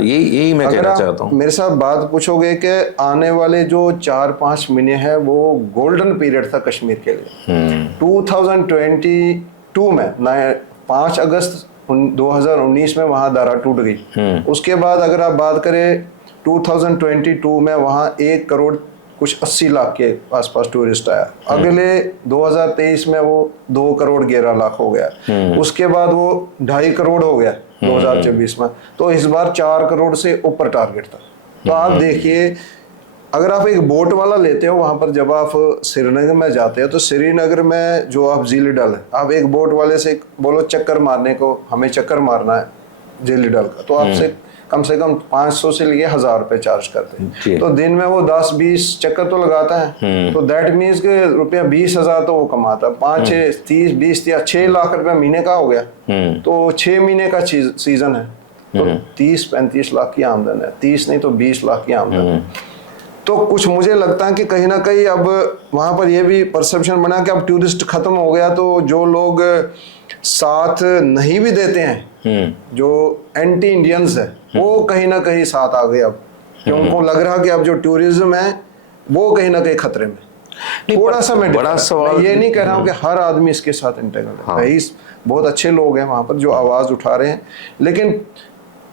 यही मैं कहना चाहता हूँ। मेरे साथ बात पूछोगे कि आने वाले जो 4-5 महीने हैं वो गोल्डन पीरियड था कश्मीर के लिए। 2022 में 5 अगस्त 2019 में वहां दारा टूट गई। उसके बाद अगर आप बात करें 2022 में वहां 1 करोड़ कुछ 80 लाख के आसपास टूरिस्ट आया। अगले 2023 में वो 2 करोड़ 11 लाख हो गया। उसके बाद वो 2.5 करोड़ हो गया 2024 में। तो इस बार 4 करोड़ से ऊपर टारगेट था। तो आप देखिए, अगर आप एक बोट वाला लेते हो वहां पर, जब आप श्रीनगर में जाते हो तो श्रीनगर में जो आप झील डल है, आप एक बोट वाले से बोलो चक्कर मारने को, हमें चक्कर मारना है झील डल का, तो आपसे कम से कम 500 से लेके 1000 रुपए चार्ज करते हैं। तो दिन में वो 10-20 चक्कर तो लगाता है, तो दैट मीन्स के रुपया 20,000 तो वो कमाता है। 5-6 30 20 या 6 लाख रुपया महीने का हो गया। तो 6 महीने का सीजन है, तो 30-35 लाख की आमदन है, 30 नहीं तो 20 लाख की आमदन है। तो कुछ मुझे लगता है कि कहीं ना कहीं अब वहां पर यह भी परसेप्शन बना कि अब टूरिस्ट खत्म हो गया, तो जो लोग साथ नहीं भी देते हैं, जो एंटी इंडियंस है, वो कहीं ना कहीं साथ आ गए अब, क्योंकि उनको लग रहा कि अब जो टूरिज्म है वो कहीं ना कहीं खतरे में। थोड़ा सा मैं बड़ा सवाल ये नहीं कह रहा हूँ कि हर आदमी इसके साथ इंटेग्रेट है। बहुत अच्छे लोग हैं वहां पर जो आवाज उठा रहे हैं, लेकिन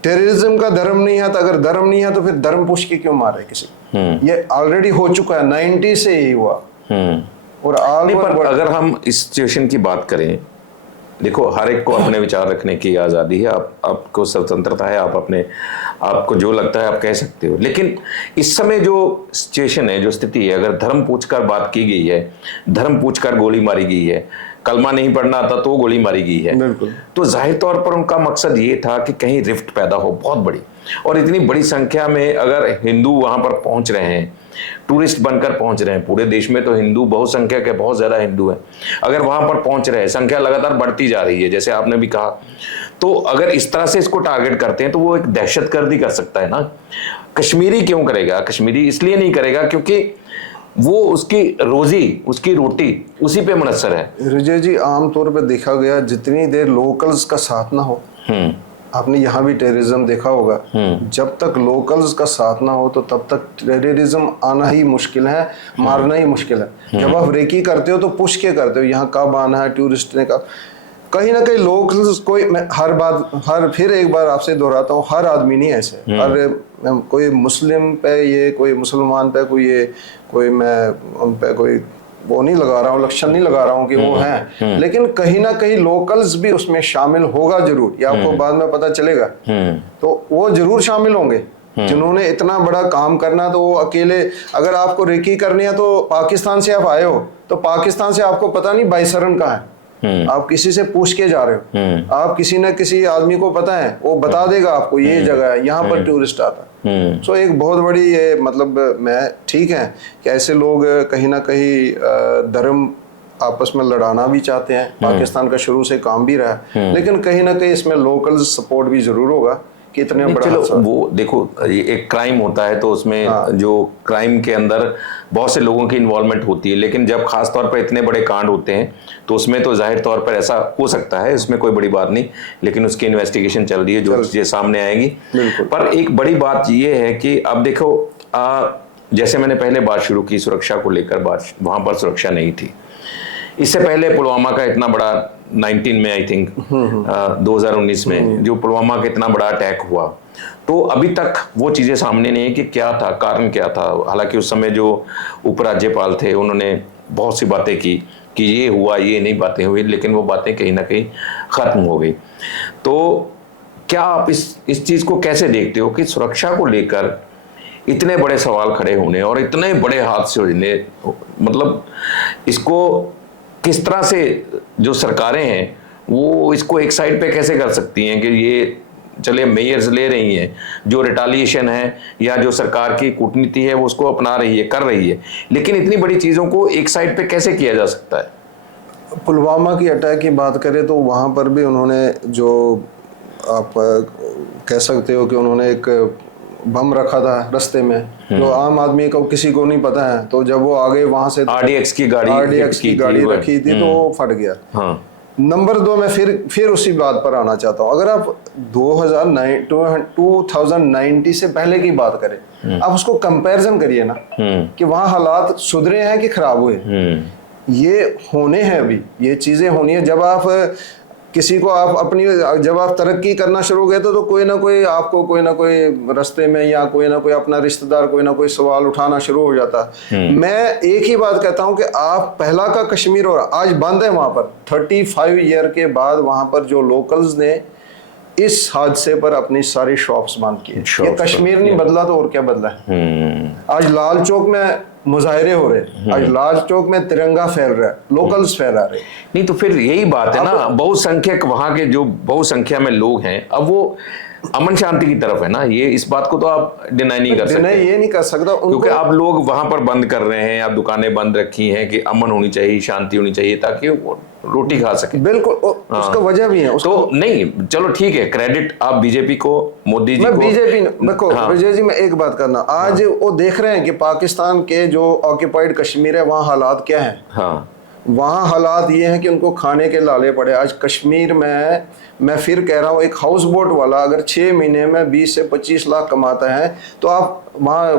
टेररिज्म का धर्म नहीं है। तो अगर धर्म नहीं है तो फिर धर्म पुष के क्यों मारे किसी? ये ऑलरेडी हो चुका है, 90 से ही हुआ। और अगर हम इस सिचुएशन की बात करें, देखो हर एक को अपने विचार रखने की आज़ादी है, आपको स्वतंत्रता है, आपको जो लगता है आप कह सकते हो। लेकिन इस समय जो सिचुएशन है, जो स्थिति है, अगर धर्म पूछकर बात की गई है, धर्म पूछकर गोली मारी गई है, कलमा नहीं पढ़ना आता तो गोली मारी गई है, बिल्कुल, तो जाहिर तौर पर उनका मकसद ये था कि कहीं रिफ्ट पैदा हो बहुत बड़ी। और इतनी बड़ी संख्या में अगर हिंदू वहां पर पहुंच रहे हैं, टूरिस्ट बनकर पहुंच रहे हैं, पूरे देश में तो हिंदू बहुसंख्यक है, बहुत ज्यादा हिंदू हैं, अगर वहां पर पहुंच रहे हैं, संख्या लगातार बढ़ती जा रही है जैसे आपने भी कहा, तो अगर इस तरह से इसको टारगेट करते हैं तो वो एक दहशतगर्दी कर सकता है ना। कश्मीरी क्यों करेगा? कश्मीरी इसलिए नहीं करेगा क्योंकि वो उसकी रोजी, उसकी रोटी उसी पे मुनस्सर है। विजय जी, आमतौर पर देखा गया जितनी देर लोकल्स का साथ ना हो, आपने यहाँ भी टेररिज्म देखा होगा, जब तक लोकल्स का साथ ना हो तो तब तक टेररिज्म आना ही मुश्किल है, मारना ही मुश्किल है। जब आप रेकी करते हो तो पुश के करते हो, यहाँ कब आना है टूरिस्ट ने का, कहीं ना कहीं लोकल्स कोई, मैं फिर एक बार आपसे दोहराता हूँ, हर आदमी नहीं ऐसे, हर कोई मुस्लिम पे ये, कोई मुसलमान पे कोई ये, कोई मैं उन पे कोई वो नहीं लगा रहा हूँ, लक्षण नहीं लगा रहा हूँ कि वो हैं, लेकिन कहीं ना कहीं लोकल्स भी उसमें शामिल होगा जरूर, ये आपको बाद में पता चलेगा। तो वो जरूर शामिल होंगे जिन्होंने इतना बड़ा काम करना। तो वो अकेले, अगर आपको रेकी करनी है तो पाकिस्तान से आप आए हो, तो पाकिस्तान से आपको पता नहीं बाइसरन कहाँ है, आप किसी से पूछ के जा रहे हो, आप किसी न किसी आदमी को पता है, वो बता देगा आपको ये जगह है, यहाँ पर टूरिस्ट आता है। सो एक बहुत बड़ी ये मतलब, मैं ठीक है कि ऐसे लोग कहीं ना कहीं धर्म आपस में लड़ाना भी चाहते हैं, पाकिस्तान का शुरू से काम भी रहा है, लेकिन कहीं ना कहीं इसमें लोकल सपोर्ट भी जरूर होगा कि इतने बड़ा चलो वो देखो, ये एक क्राइम होता है तो उसमें जो क्राइम के अंदर बहुत से लोगों की इन्वॉल्वमेंट होती है, लेकिन जब खास तौर पर इतने बड़े कांड होते हैं तो उसमें तो जाहिर तौर पर ऐसा हो सकता है, उसमें कोई बड़ी बात नहीं, लेकिन उसकी इन्वेस्टिगेशन चल रही है, जो चीजें सामने आएगी। पर एक बड़ी बात ये है कि अब देखो, जैसे मैंने पहले बात शुरू की सुरक्षा को लेकर, बात वहां पर सुरक्षा नहीं थी। इससे पहले पुलवामा का इतना बड़ा 19 में आई थिंक 2019 में जो पुलवामा का इतना बड़ा अटैक हुआ, तो अभी तक वो चीजें सामने नहीं है कि क्या था, कारण क्या था। हालांकि उस समय जो उपराज्यपाल थे उन्होंने बहुत सी बातें की कि ये हुआ, ये नहीं बातें हुई, लेकिन वो बातें कहीं ना कहीं खत्म हो गई। तो क्या आप इस चीज को कैसे देखते हो कि सुरक्षा को लेकर इतने बड़े सवाल खड़े होने और इतने बड़े हादसे होने, मतलब इसको किस तरह से जो सरकारें हैं वो इसको एक साइड पे कैसे कर सकती हैं कि ये चले मेयर्स ले रही हैं, जो रिटालिएशन है या जो सरकार की कूटनीति है वो उसको अपना रही है, कर रही है, लेकिन इतनी बड़ी चीज़ों को एक साइड पे कैसे किया जा सकता है? पुलवामा की अटैक की बात करें तो वहाँ पर भी उन्होंने जो आप कह सकते हो कि उन्होंने एक बम रखा था रास्ते में, जो आम आदमी को किसी को नहीं पता है, तो जब वो आगे वहां से आरडीएक्स की गाड़ी रखी थी तो वो फट गया। हाँ। नंबर 2, मैं फिर उसी बात पर आना चाहता हूँ। अगर आप 2090 से पहले की बात करें, आप उसको कंपैरिजन करिए ना कि वहाँ हालात सुधरे हैं कि खराब हुए। ये होने हैं, अभी ये चीजें होनी है। जब आप किसी को जब आप तरक्की करना शुरू हो गए तो कोई ना कोई आपको कोई ना कोई रास्ते में या कोई ना कोई अपना रिश्तेदार कोई ना कोई सवाल उठाना शुरू हो जाता। मैं एक ही बात कहता हूं कि आप पहला का कश्मीर और आज बंद है वहां पर 35 ईयर के बाद, वहां पर जो लोकल्स ने इस हादसे पर अपनी सारी शॉप्स बंद की। ये कश्मीर नहीं बदला तो और क्या बदला है? आज लाल चौक में मुजाहरे हो रहे, आज लाल चौक में तिरंगा फैल रहा है, लोकल्स फहरा रहे। नहीं तो फिर यही बात है ना, बहुसंख्यक वहां के जो बहुसंख्या में लोग हैं, अब वो अमन शांति की तरफ है ना, ये इस बात को तो आप डिनाई नहीं कर सकते। ये नहीं कर सकता क्योंकि आप लोग वहां पर बंद कर रहे हैं, आप दुकानें बंद रखी हैं कि अमन होनी चाहिए, शांति होनी चाहिए ताकि वो रोटी खा सके। बिल्कुल, उसका वजह भी है तो नहीं, चलो ठीक है, क्रेडिट आप बीजेपी को, मोदी जी को। बीजेपी देखो विजय जी, मैं एक बात करना, आज वो देख रहे हैं कि पाकिस्तान के जो ऑक्यूपाइड कश्मीर है वहाँ हालात क्या है। हाँ, वहाँ हालात ये हैं कि उनको खाने के लाले पड़े। आज कश्मीर में, मैं फिर कह रहा हूँ, एक हाउस बोट वाला अगर 6 महीने में 20 से 25 लाख कमाता है, तो आप वहाँ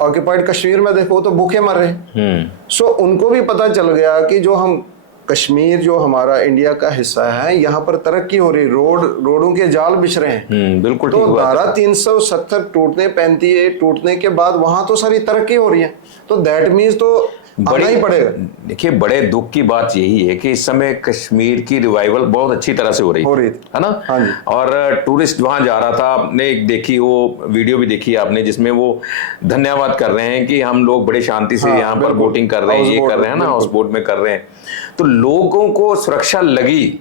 ऑक्यूपाइड कश्मीर में देखो तो भूखे मर रहे। सो उनको भी पता चल गया कि जो हम कश्मीर, जो हमारा इंडिया का हिस्सा है, यहाँ पर तरक्की हो रही, रोडों के जाल बिछ रहे हैं। बिल्कुल। तो धारा 370 टूटने, 35 टूटने के बाद वहां तो सारी तरक्की हो रही है, तो दैट मीन्स तो आना ही पड़ेगा। देखिए, बड़े दुख की बात यही है कि इस समय कश्मीर की रिवाइवल बहुत अच्छी तरह से हो रही है ना। हाँ जी। और टूरिस्ट वहां जा रहा था, आपने देखी वो वीडियो भी देखी आपने, जिसमें वो धन्यवाद कर रहे हैं कि हम लोग बड़े शांति से यहाँ पर बोटिंग कर रहे हैं, ये कर रहे हैं ना, हाउस बोट में कर रहे हैं। तो लोगों को सुरक्षा लगी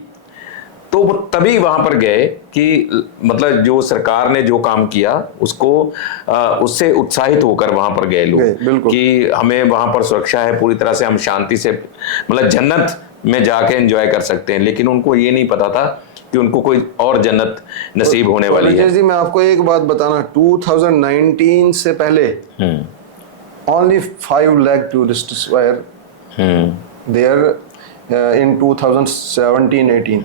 तो वो तभी वहां पर गए कि मतलब जो सरकार ने जो काम किया उसको उससे उत्साहित होकर वहां पर गए लोग कि हमें वहां पर सुरक्षा है, पूरी तरह से हम शांति से मतलब जन्नत में जाके एंजॉय कर सकते हैं। लेकिन उनको ये नहीं पता था कि उनको कोई और जन्नत नसीब होने वाली है। जी, मैं आपको एक बात बताना, 2019 से पहले only 5 lakh tourists were there in 2017-18।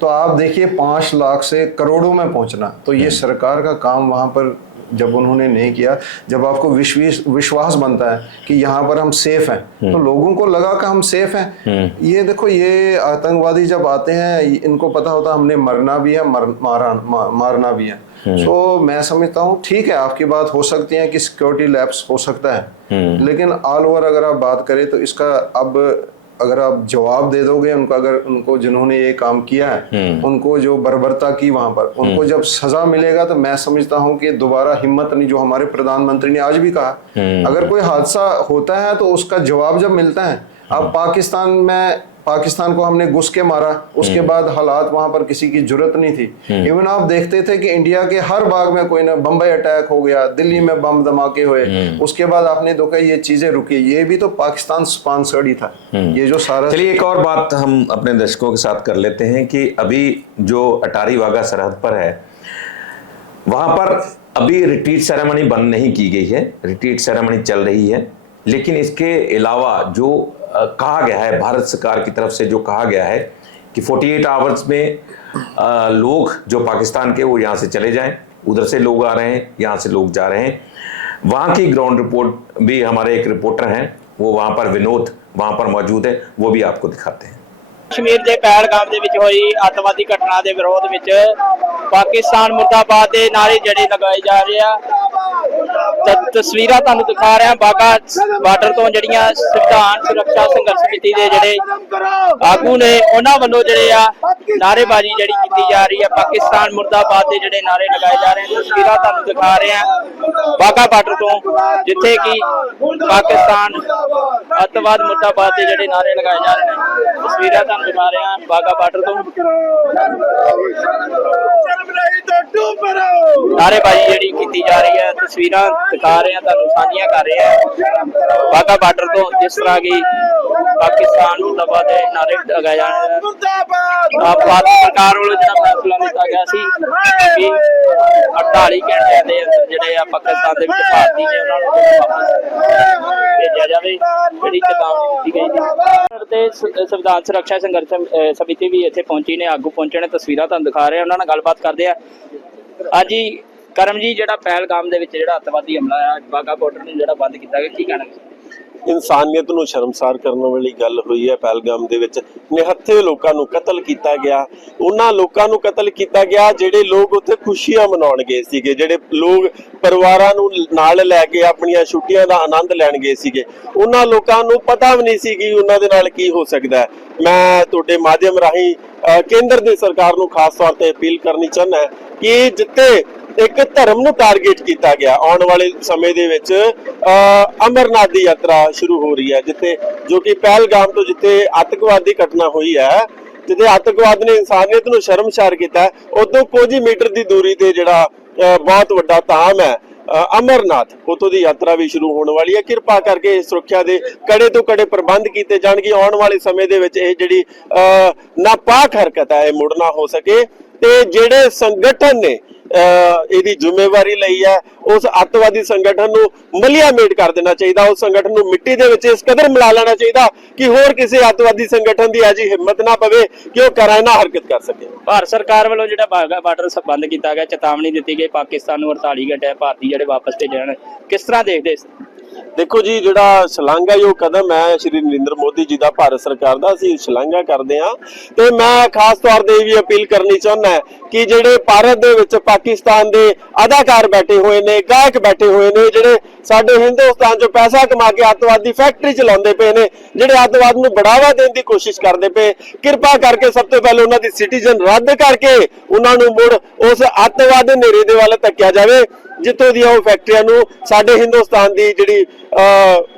तो आप देखिए 5 लाख से करोड़ों में पहुंचना, तो ये सरकार का काम वहां पर जब उन्होंने नहीं किया, जब आपको विश्वास बनता है कि यहाँ पर हम सेफ हैं, तो लोगों को लगा कि हम सेफ हैं। ये देखो, ये आतंकवादी जब आते हैं इनको पता होता है हमने मरना भी है, मारना भी है। तो मैं समझता हूँ ठीक है, आपकी बात हो सकती है कि सिक्योरिटी लैप्स हो सकता है, लेकिन ऑल ओवर अगर आप बात करें तो इसका अब अगर आप जवाब दे दोगे उनको, अगर उनको जिन्होंने ये काम किया है उनको जो बर्बरता की वहां पर, उनको जब सजा मिलेगा तो मैं समझता हूं कि दोबारा हिम्मत नहीं, जो हमारे प्रधानमंत्री ने आज भी कहा, अगर कोई हादसा होता है तो उसका जवाब जब मिलता है। अब पाकिस्तान को हमने घुस के मारा, उसके बाद हालात वहां पर किसी की जरूरत नहीं थी। इवन आप देखते थे कि इंडिया के हर भाग में कोई ना, बम्बई अटैक हो गया, दिल्ली में बम धमाके हुए, उसके बाद आपने देखा ये चीजें रुकी, ये भी तो पाकिस्तान स्पॉन्सर्ड ही था। ये जो सारा, चलिए एक और बात हम अपने दर्शकों के साथ कर लेते हैं कि अभी जो अटारी वाघा सरहद पर है, वहां पर अभी रिट्रीट सेरेमनी बंद नहीं की गई है, रिट्रीट सेरेमनी चल रही है, लेकिन इसके अलावा जो कहा गया है भारत सरकार की तरफ से, जो कहा गया है कि 48 आवर्स में लोग जो पाकिस्तान के वो यहाँ से चले जाएं, उधर से लोग आ रहे हैं, यहाँ से लोग जा रहे हैं। वहाँ की ग्राउंड रिपोर्ट भी हमारे एक रिपोर्टर हैं, वो वहाँ पर विनोद वहाँ पर मौजूद है, वो भी आपको दिखाते हैं। कश्मीर ਦੇ ਪਹਿਲਗਾਮ ਦੇ ਵਿੱਚ ਹੋਈ ਅੱਤਵਾਦੀ ਘਟਨਾ ਦੇ ਵਿਰੋਧ ਵਿੱਚ ਪਾਕਿਸਤਾਨ ਮੁਰਦਾਬਾਦ ਦੇ ਨਾਰੇ ਜਿਹੜੇ ਲਗਾਏ ਜਾ ਰਹੇ ਆ। ਤਸਵੀਰਾਂ ਤੁਹਾਨੂੰ ਦਿਖਾ ਰਿਹਾ ਬਾਗਾ ਬਾਰਡਰ ਤੋਂ, ਜਿਹੜੀਆਂ ਸੰਵਿਧਾਨ ਸੁਰੱਖਿਆ ਸੰਘਰਸ਼ ਸਮਿਤੀ ਦੇ ਜਿਹੜੇ ਆਗੂ ਨੇ ਉਹਨਾਂ ਵੱਲੋਂ ਜਿਹੜੇ ਆ ਨਾਰੇਬਾਜ਼ੀ ਜਿਹੜੀ ਕੀਤੀ ਜਾ ਰਹੀ ਹੈ, ਪਾਕਿਸਤਾਨ ਮੁਰਦਾਬਾਦ ਦੇ ਜਿਹੜੇ ਨਾਰੇ ਲਗਾਏ ਜਾ ਰਹੇ ਨੇ। ਤਸਵੀਰਾਂ ਤੁਹਾਨੂੰ ਦਿਖਾ ਰਹੇ ਆ ਬਾਗਾ ਬਾਰਡਰ ਤੋਂ, ਜਿੱਥੇ ਕਿ ਪਾਕਿਸਤਾਨ ਅੱਤਵਾਦ ਮੁਰਦਾਬਾਦ ਦੇ ਜਿਹੜੇ ਨਾਰੇ ਲਗਾਏ ਜਾ ਰਹੇ ਨੇ। ਤਸਵੀਰਾਂ ਤੁਹਾਨੂੰ ਦਿਖਾ ਰਹੇ ਆ ਬਾਗਾ ਬਾਰਡਰ ਤੋਂ, ਨਾਰੇਬਾਜ਼ੀ ਜਿਹੜੀ ਕੀਤੀ ਜਾ ਰਹੀ ਹੈ। ਤਸਵੀਰਾਂ ਦਿਖਾ ਰਹੇ ਆ ਤੁਹਾਨੂੰ, ਸਾਂਝੀਆਂ ਕਰ ਰਹੇ ਆ ਬਾਗਾ ਬਾਰਡਰ ਤੋਂ, ਜਿਸ ਤਰ੍ਹਾਂ ਕਿ ਪਾਕਿਸਤਾਨ ਮੁਰਦਾਬਾਦ ਦੇ ਨਾਰੇ ਲਗਾਏ ਜਾ ਰਹੇ ਨੇ। ਭਾਰਤ ਸਰਕਾਰ ਵੱਲੋਂ ਜਿਹੜਾ ਫੈਸਲਾ ਲਿੱਤਾ ਗਿਆ ਸੀ ਕਿ 48 ਘੰਟਿਆਂ ਦੇ ਅੰਦਰ ਜਿਹੜੇ ਆ ਪਾਕਿਸਤਾਨ ਦੇ ਵਿੱਚ ਭਾਰਤੀ ਨੇ ਉਹਨਾਂ ਨੂੰ ਵਾਪਸ ਭੇਜਿਆ ਜਾਵੇ, ਜਿਹੜੀ ਚੇਤਾਵਨੀ ਦਿੱਤੀ ਗਈ ਸੀ। ਤੇ ਸੰਵਿਧਾਨ ਸੁਰੱਖਿਆ ਸੰਘਰਸ਼ ਸਮਿਤੀ ਵੀ ਇੱਥੇ ਪਹੁੰਚੀ ਨੇ, ਆਗੂ ਪਹੁੰਚੇ ਨੇ। ਤਸਵੀਰਾਂ ਤੁਹਾਨੂੰ ਦਿਖਾ ਰਹੇ ਆ, ਉਹਨਾਂ ਨਾਲ ਗੱਲਬਾਤ ਕਰਦੇ ਆ। ਹਾਂਜੀ ਕਰਮ ਜੀ, ਜਿਹੜਾ ਪਹਿਲਗਾਮ ਦੇ ਵਿੱਚ ਜਿਹੜਾ ਅੱਤਵਾਦੀ ਹਮਲਾ ਆ, ਬਾਗਾ ਬਾਰਡਰ ਨੂੰ ਜਿਹੜਾ ਬੰਦ ਕੀਤਾ ਗਿਆ, ਕੀ ਕਹਿਣਾ? ਇਨਸਾਨੀਅਤ ਨੂੰ ਸ਼ਰਮਸਾਰ ਕਰਨ ਵਾਲੀ ਗੱਲ ਹੋਈ ਹੈ। ਪਹਿਲਗਾਮ ਦੇ ਵਿੱਚ ਨਿਹੱਥੇ ਲੋਕਾਂ ਨੂੰ ਕਤਲ ਕੀਤਾ ਗਿਆ, ਉਹਨਾਂ ਲੋਕਾਂ ਨੂੰ ਕਤਲ ਕੀਤਾ ਗਿਆ ਜਿਹੜੇ ਲੋਕ ਉੱਥੇ ਖੁਸ਼ੀਆਂ ਮਨਾਉਣ ਗਏ ਸੀਗੇ, ਜਿਹੜੇ ਲੋਕ ਪਰਿਵਾਰਾਂ ਨੂੰ ਨਾਲ ਲੈ ਕੇ ਆਪਣੀਆਂ ਛੁੱਟੀਆਂ ਦਾ ਆਨੰਦ ਲੈਣ ਗਏ ਸੀਗੇ। ਉਹਨਾਂ ਲੋਕਾਂ ਨੂੰ ਪਤਾ ਵੀ ਨਹੀਂ ਸੀ ਕਿ ਉਹਨਾਂ ਦੇ ਨਾਲ ਕੀ ਹੋ ਸਕਦਾ ਹੈ। ਮੈਂ ਤੁਹਾਡੇ ਮਾਧਿਅਮ ਰਾਹੀਂ ਕੇਂਦਰ ਦੀ ਸਰਕਾਰ ਨੂੰ ਖਾਸ ਤੌਰ ਤੇ ਅਪੀਲ ਕਰਨੀ ਚਾਹੁੰਦਾ ਕਿ ਜਿੱਥੇ ਇੱਕ ਧਰਮ ਨੂੰ ਟਾਰਗੇਟ ਕੀਤਾ ਗਿਆ, ਆਉਣ ਵਾਲੇ ਸਮੇਂ ਦੇ ਵਿੱਚ ਅਮਰਨਾਥ ਦੀ ਯਾਤਰਾ ਸ਼ੁਰੂ ਹੋ ਰਹੀ ਹੈ, ਜਿੱਥੇ ਜੋ ਕਿ ਪਹਿਲਗਾਮ ਤੋਂ ਜਿੱਥੇ ਆਤੰਕਵਾਦੀ ਘਟਨਾ ਹੋਈ ਹੈ, ਜਿੱਥੇ ਆਤੰਕਵਾਦ ਨੇ ਇਨਸਾਨੀਅਤ ਨੂੰ ਸ਼ਰਮਸਾਰ ਕੀਤਾ, ਉਦੋਂ ਕੁਝ ਹੀ ਮੀਟਰ ਦੀ ਦੂਰੀ ਤੇ ਜਿਹੜਾ ਬਹੁਤ ਵੱਡਾ ਧਾਮ ਹੈ ਅਮਰਨਾਥ, ਉਤੋਂ ਦੀ ਯਾਤਰਾ ਵੀ ਸ਼ੁਰੂ ਹੋਣ ਵਾਲੀ ਹੈ। ਕਿਰਪਾ ਕਰਕੇ ਸੁਰੱਖਿਆ ਦੇ ਕੜੇ ਤੋਂ ਕੜੇ ਪ੍ਰਬੰਧ ਕੀਤੇ ਜਾਣਗੇ। ਆਉਣ ਵਾਲੇ ਸਮੇਂ ਦੇ ਵਿੱਚ ਇਹ ਜਿਹੜੀ ਨਾਪਾਕ ਹਰਕਤ ਹੈ ਇਹ ਮੁੜ ਨਾ ਹੋ ਸਕੇ, ਤੇ ਜਿਹੜੇ ਸੰਗਠਨ ਨੇ ਇਹਦੀ ਜ਼ਿੰਮੇਵਾਰੀ ਲਈ ਹੈ, ਉਸ ਅੱਤਵਾਦੀ ਸੰਗਠਨ ਨੂੰ ਮਲੀਆ ਮੇਟ ਕਰ ਦੇਣਾ ਚਾਹੀਦਾ। ਉਸ ਸੰਗਠਨ ਨੂੰ ਮਿੱਟੀ ਦੇ ਵਿੱਚ ਇਸ ਕਦਰ ਮਿਲਾ ਲੈਣਾ ਚਾਹੀਦਾ ਕਿ ਹੋਰ ਕਿਸੇ ਅੱਤਵਾਦੀ ਸੰਗਠਨ ਦੀ ਅਜਿਹੀ ਹਿੰਮਤ ਨਾ ਪਵੇ ਕਿ ਉਹ ਕਰਾਇਨਾ ਹਰਕਤ ਕਰ ਸਕੇ। ਭਾਰਤ ਸਰਕਾਰ ਵੱਲੋਂ ਜਿਹੜਾ ਬਾਗਾ ਬਾਰਡਰ ਬੰਦ ਕੀਤਾ ਗਿਆ, ਚੇਤਾਵਨੀ ਦਿੱਤੀ ਗਈ ਪਾਕਿਸਤਾਨ ਨੂੰ 48 ਘੰਟੇ ਭਾਰਤੀ ਜਿਹੜੇ ਵਾਪਸ ਭੇਜੇ ਜਾਣ, ਕਿਸ ਤਰ੍ਹਾਂ ਦੇਖਦੇ ਇਸ? ਦੇਖੋ ਜੀ, ਜਿਹੜਾ ਸ਼ਲਾਘਾਯੋਗ ਕਦਮ ਹੈ ਸ਼੍ਰੀ ਨਰਿੰਦਰ ਮੋਦੀ ਜੀ ਦਾ, ਭਾਰਤ ਸਰਕਾਰ ਦਾ, ਅਸੀਂ ਸ਼ਲਾਘਾ ਕਰਦੇ ਹਾਂ। ਤੇ ਮੈਂ ਖਾਸ ਤੌਰ ਤੇ ਇਹ ਵੀ ਅਪੀਲ ਕਰਨੀ ਚਾਹੁੰਦਾ ਕਿ ਜਿਹੜੇ ਭਾਰਤ ਦੇ ਵਿੱਚ ਪਾਕਿਸਤਾਨ ਦੇ ਅਦਾਕਾਰ ਬੈਠੇ ਹੋਏ ਨੇ, ਗਾਇਕ ਬੈਠੇ ਹੋਏ ਨੇ, ਜਿਹੜੇ ਸਾਡੇ ਹਿੰਦੁਸਤਾਨ 'ਚੋਂ ਪੈਸਾ ਕਮਾ ਕੇ ਅੱਤਵਾਦੀ ਫੈਕਟਰੀ ਚਲਾਉਂਦੇ ਪਏ ਨੇ, ਜਿਹੜੇ ਅੱਤਵਾਦ ਨੂੰ ਬੜਾਵਾ ਦੇਣ ਦੀ ਕੋਸ਼ਿਸ਼ ਕਰਦੇ ਪਏ, ਕਿਰਪਾ ਕਰਕੇ ਸਭ ਤੋਂ ਪਹਿਲਾਂ ਉਹਨਾਂ ਦੀ ਸਿਟੀਜ਼ਨ ਰੱਦ ਕਰਕੇ ਉਹਨਾਂ ਨੂੰ ਮੁੜ ਉਸ ਅੱਤਵਾਦ ਦੇ ਨੇੜੇ ਦੇ ਵੱਲ ਧੱਕਿਆ ਜਾਵੇ, ਜਿੱਥੋਂ ਦੀਆਂ ਉਹ ਫੈਕਟਰੀਆਂ ਨੂੰ ਸਾਡੇ ਹਿੰਦੁਸਤਾਨ ਦੀ ਜਿਹੜੀ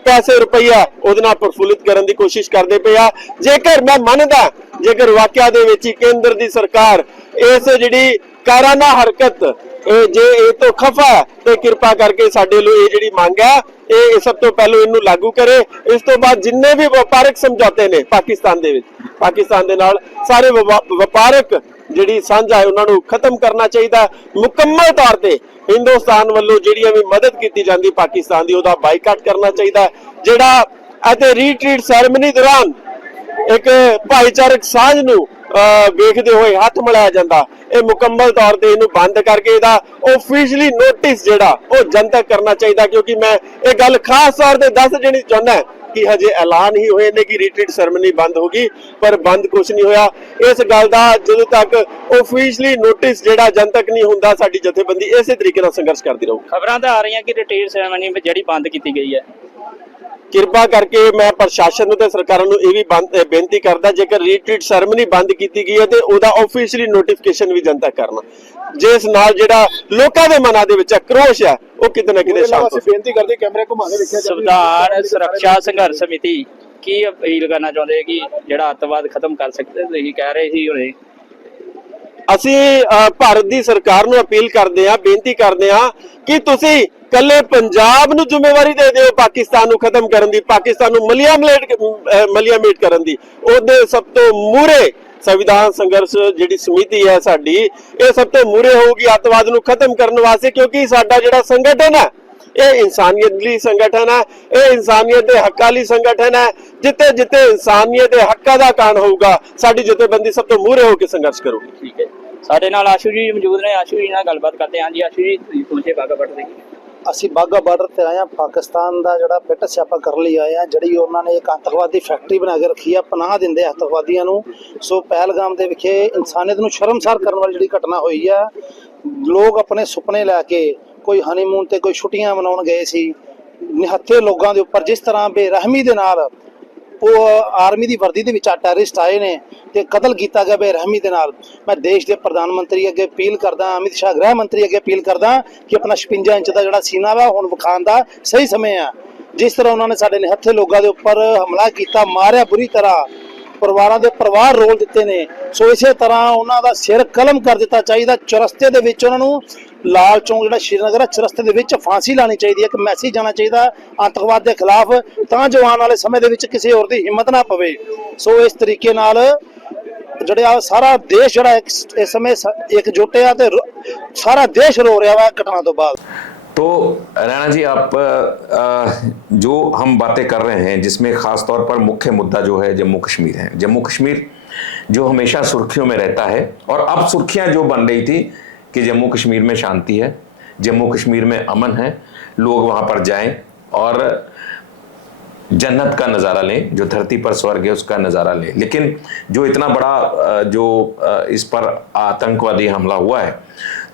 ਪੈਸੇ ਰੁਪਈਆ ਉਹਦੇ ਨਾਲ ਪ੍ਰਫੁੱਲਿਤ ਕਰਨ ਦੀ ਕੋਸ਼ਿਸ਼ ਕਰਦੇ ਪਏ ਆ। ਜੇਕਰ ਮੈਂ ਮੰਨਦਾ, ਜੇਕਰ ਵਾਕਿਆ ਦੇ ਵਿੱਚ ਹੀ ਕੇਂਦਰ ਦੀ ਸਰਕਾਰ ਇਸ ਜਿਹੜੀ ਕਾਰਾਨਾ ਹਰਕਤ ਜੇ ਇਹ ਤੋਂ ਖਫਾ, ਤੇ ਕਿਰਪਾ ਕਰਕੇ ਸਾਡੇ ਲਈ ਇਹ ਜਿਹੜੀ ਮੰਗ ਹੈ ਇਹ ਸਭ ਤੋਂ ਪਹਿਲਾਂ ਇਹਨੂੰ ਲਾਗੂ ਕਰੇ। ਇਸ ਤੋਂ ਬਾਅਦ ਜਿੰਨੇ ਵੀ ਵਪਾਰਕ ਸਮਝੌਤੇ ਨੇ ਪਾਕਿਸਤਾਨ ਦੇ ਵਿੱਚ, ਪਾਕਿਸਤਾਨ ਦੇ ਨਾਲ ਸਾਰੇ ਵਪਾਰਕ ਜਿਹੜੀ ਸਾਂਝਾ ਹੈ ਉਹਨਾਂ ਨੂੰ ਖਤਮ ਕਰਨਾ ਚਾਹੀਦਾ। ਮੁਕੰਮਲ ਤੌਰ ਤੇ ਹਿੰਦੁਸਤਾਨ ਵੱਲੋਂ ਜਿਹੜੀਆਂ ਵੀ ਮਦਦ ਕੀਤੀ ਜਾਂਦੀ ਪਾਕਿਸਤਾਨ ਦੀ, ਉਹਦਾ ਬਾਈਕਾਟ ਕਰਨਾ ਚਾਹੀਦਾ। ਜਿਹੜਾ ਅਤੇ ਰੀਟਰੀਟ ਸੈਰੇਮਨੀ ਦੌਰਾਨ ਇੱਕ ਭਾਈਚਾਰਕ ਸਾਂਝ ਨੂੰ ਵੇਖਦੇ ਹੋਏ ਹੱਥ ਮਿਲਾਇਆ ਜਾਂਦਾ, ਇਹ ਮੁਕੰਮਲ ਤੌਰ ਤੇ ਇਹਨੂੰ ਬੰਦ ਕਰਕੇ ਇਹਦਾ ਆਫੀਸ਼ੀਅਲੀ ਨੋਟਿਸ ਜਿਹੜਾ ਉਹ ਜਨਤਕ ਕਰਨਾ ਚਾਹੀਦਾ। ਕਿਉਂਕਿ ਮੈਂ ਇਹ ਗੱਲ ਖਾਸ ਤੌਰ ਤੇ ਦੱਸ ਦੇਣੀ ਚਾਹੁੰਦਾ कि हजे ऐलान ही हुए ने कि रिट्रीट सेरेमनी बंद होगी, पर बंद कुछ नहीं होया। इस गल दा जदों तक ऑफिशियली नोटिस जेड़ा जनतक नहीं हुंदा, साडी जथेबंदी इसे तरीके नाल संघर्ष करदी रहू। खबरां तां आ रही कि रिट्रीट सेरेमनी ਜਿਹੜੀ ਬੰਦ ਕੀਤੀ ਗਈ ਹੈ। ਕਿਰਪਾ ਕਰਕੇ ਮੈਂ ਪ੍ਰਸ਼ਾਸਨ ਨੂੰ ਤੇ ਸਰਕਾਰਾਂ ਨੂੰ ਇਹ ਵੀ ਬੇਨਤੀ ਕਰਦਾ, ਜੇਕਰ ਰੀਟਰੀਟ ਸੈਰੇਮਨੀ ਬੰਦ ਕੀਤੀ ਗਈ ਹੈ ਤੇ ਉਹਦਾ ਆਫੀਸ਼ੀਅਲੀ ਨੋਟੀਫਿਕੇਸ਼ਨ ਵੀ ਜਨਤਾ ਕਰਨਾ, ਜਿਸ ਨਾਲ ਜਿਹੜਾ ਲੋਕਾਂ ਦੇ ਮਨਾਂ ਦੇ ਵਿੱਚ ਆਕਰੋਸ਼ ਹੈ ਉਹ ਕਿਤੇ ਨਾ ਕਿਤੇ ਸ਼ਾਂਤ ਹੋ। ਬੇਨਤੀ ਕਰਦੇ ਕੈਮਰੇ ਘੁਮਾ ਕੇ ਦੇਖਿਆ ਜਾਵੇ। ਸੰਵਿਧਾਨ ਸੁਰੱਖਿਆ ਸੰਘਰਸ਼ ਸਮਿਤੀ ਕੀ ਅਪੀਲ ਕਰਨਾ ਚਾਹੁੰਦੇ ਕਿ ਜਿਹੜਾ ਅੱਤਵਾਦ ਖਤਮ ਕਰ ਸਕਦੇ, ਤੁਸੀਂ ਕਹਿ ਰਹੇ ਸੀ ਹੁਣੇ। ਅਸੀਂ ਭਾਰਤ ਦੀ ਸਰਕਾਰ ਨੂੰ ਅਪੀਲ ਕਰਦੇ ਹਾਂ, ਬੇਨਤੀ ਕਰਦੇ ਹਾਂ ਕਿ ਤੁਸੀਂ ਕੱਲੇ ਪੰਜਾਬ ਨੂੰ ਜ਼ਿੰਮੇਵਾਰੀ ਦੇ ਦਿਓ ਪਾਕਿਸਤਾਨ ਨੂੰ ਖਤਮ ਕਰਨ ਦੀ, ਪਾਕਿਸਤਾਨ ਨੂੰ ਮਲੀਆਮੇਟ ਕਰਨ ਦੀ। ਉਹਦੇ ਸਭ ਤੋਂ ਮੂਹਰੇ ਸੰਵਿਧਾਨ ਸੰਘਰਸ਼ ਜਿਹੜੀ ਸਮਿਤੀ ਹੈ ਸਾਡੀ, ਇਹ ਸਭ ਤੋਂ ਮੂਹਰੇ ਹੋਊਗੀ ਅੱਤਵਾਦ ਨੂੰ ਖਤਮ ਕਰਨ ਵਾਸਤੇ। ਕਿਉਂਕਿ ਸਾਡਾ ਜਿਹੜਾ ਸੰਗਠਨ ਹੈ ਇਹ ਇਨਸਾਨੀਅਤ ਲਈ ਸੰਗਠਨ ਹੈ, ਇਹ ਇਨਸਾਨੀਅਤ ਦੇ ਹੱਕਾਂ ਲਈ ਸੰਗਠਨ ਹੈ। ਜਿੱਥੇ ਜਿੱਥੇ ਇਨਸਾਨੀਅਤ ਦੇ ਹੱਕਾਂ ਦਾ ਕਾਰਨ ਹੋਊਗਾ, ਸਾਡੀ ਜਥੇਬੰਦੀ ਸਭ ਤੋਂ ਮੂਹਰੇ ਹੋ ਕੇ ਸੰਘਰਸ਼ ਕਰੂਗੀ। ਠੀਕ ਹੈ, ਸਾਡੇ ਨਾਲ ਆਸ਼ੂ ਜੀ ਮੌਜੂਦ ਨੇ, ਆਸ਼ੂ ਜੀ ਨਾਲ ਗੱਲਬਾਤ ਕਰਦੇ ਹਾਂ। ਜੀ ਆਸ਼ੂ ਜੀ, ਤੁਸੀਂ ਪਹੁੰਚੇ ਬਾਗਾ ਬਾਰਡਰ ਤੇ। ਅਸੀਂ ਬਾਗਾ ਬਾਰਡਰ ਤੇ ਆਏ ਹਾਂ, ਪਾਕਿਸਤਾਨ ਦਾ ਜਿਹੜਾ ਪਿੱਟ ਸਿਆਪਾ ਕਰਨ ਲਈ ਆਏ ਹਾਂ। ਜਿਹੜੀ ਉਹਨਾਂ ਨੇ ਇੱਕ ਆਤੰਕਵਾਦੀ ਫੈਕਟਰੀ ਬਣਾ ਕੇ ਰੱਖੀ ਆ, ਪਨਾਹ ਦਿੰਦੇ ਆਤੰਕਵਾਦੀਆਂ ਨੂੰ। ਸੋ ਪਹਿਲਗਾਮ ਦੇ ਵਿਖੇ ਇਨਸਾਨੀਅਤ ਨੂੰ ਸ਼ਰਮਸਾਰ ਕਰਨ ਵਾਲੀ ਜਿਹੜੀ ਘਟਨਾ ਹੋਈ ਆ, ਲੋਕ ਆਪਣੇ ਸੁਪਨੇ ਲੈ ਕੇ ਕੋਈ ਹਨੀਮੂਨ ਤੇ ਕੋਈ ਛੁੱਟੀਆਂ ਮਨਾਉਣ ਗਏ ਸੀ, ਨਿਹੱਥੇ ਲੋਕਾਂ ਦੇ ਉੱਪਰ ਜਿਸ ਤਰ੍ਹਾਂ ਬੇਰਹਿਮੀ ਦੇ ਨਾਲ ਉਹ ਆਰਮੀ ਦੀ ਵਰਦੀ ਦੇ ਵਿੱਚ ਟੈਰਰਿਸਟ ਆਏ ਨੇ ਤੇ ਕਤਲ ਕੀਤਾ ਗਿਆ ਬੇਰਹਿਮੀ ਦੇ ਨਾਲ। ਮੈਂ ਦੇਸ਼ ਦੇ ਪ੍ਰਧਾਨ ਮੰਤਰੀ ਅੱਗੇ ਅਪੀਲ ਕਰਦਾ, ਅਮਿਤ ਸ਼ਾਹ ਗ੍ਰਹਿ ਮੰਤਰੀ ਅੱਗੇ ਅਪੀਲ ਕਰਦਾ ਕਿ ਆਪਣਾ 56 ਇੰਚ ਦਾ ਜਿਹੜਾ ਸੀਨਾ ਵਾ ਹੁਣ ਵਿਖਾਉਣ ਦਾ ਸਹੀ ਸਮੇਂ ਆ। ਜਿਸ ਤਰ੍ਹਾਂ ਉਹਨਾਂ ਨੇ ਸਾਡੇ ਨਿਹੱਥੇ ਲੋਕਾਂ ਦੇ ਉੱਪਰ ਹਮਲਾ ਕੀਤਾ, ਮਾਰਿਆ ਬੁਰੀ ਤਰ੍ਹਾਂ, ਪਰਿਵਾਰਾਂ ਦੇ ਪਰਿਵਾਰ ਰੋਲ ਦਿੱਤੇ ਨੇ, ਸੋ ਇਸੇ ਤਰ੍ਹਾਂ ਉਹਨਾਂ ਦਾ ਸਿਰ ਕਲਮ ਕਰ ਦਿੱਤਾ ਚਾਹੀਦਾ। ਚੁਰਸਤੇ ਦੇ ਵਿੱਚ ਉਹਨਾਂ ਨੂੰ ਲਾਲ ਚੌਂਕ ਜਿਹੜਾ ਸ਼੍ਰੀਨਗਰ ਹੈ, ਚੁਰਸਤੇ ਦੇ ਵਿੱਚ ਫਾਂਸੀ ਲਾਣੀ ਚਾਹੀਦੀ ਹੈ। ਇੱਕ ਮੈਸੇਜ ਜਾਣਾ ਚਾਹੀਦਾ ਆਤੰਕਵਾਦ ਦੇ ਖਿਲਾਫ, ਤਾਂ ਜੋ ਆਉਣ ਵਾਲੇ ਸਮੇਂ ਦੇ ਵਿੱਚ ਕਿਸੇ ਹੋਰ ਦੀ ਹਿੰਮਤ ਨਾ ਪਵੇ। ਸੋ ਇਸ ਤਰੀਕੇ ਨਾਲ ਜਿਹੜਾ ਸਾਰਾ ਦੇਸ਼ ਜਿਹੜਾ ਇਸ ਸਮੇਂ ਇਕਜੁੱਟ ਆ ਤੇ ਸਾਰਾ ਦੇਸ਼ ਰੋ ਰਿਹਾ ਵਾ घटना ਤੋਂ बाਅद। तो राणा जी, आप जो हम बातें कर रहे हैं जिसमें ख़ास तौर पर मुख्य मुद्दा जो है जम्मू कश्मीर है। जम्मू कश्मीर जो हमेशा सुर्खियों में रहता है, और अब सुर्खियां जो बन रही थी कि जम्मू कश्मीर में शांति है, जम्मू कश्मीर में अमन है, लोग वहाँ पर जाएं और जन्नत का नज़ारा लें, जो धरती पर स्वर्ग है उसका नज़ारा लें। लेकिन जो इतना बड़ा जो इस पर आतंकवादी हमला हुआ है,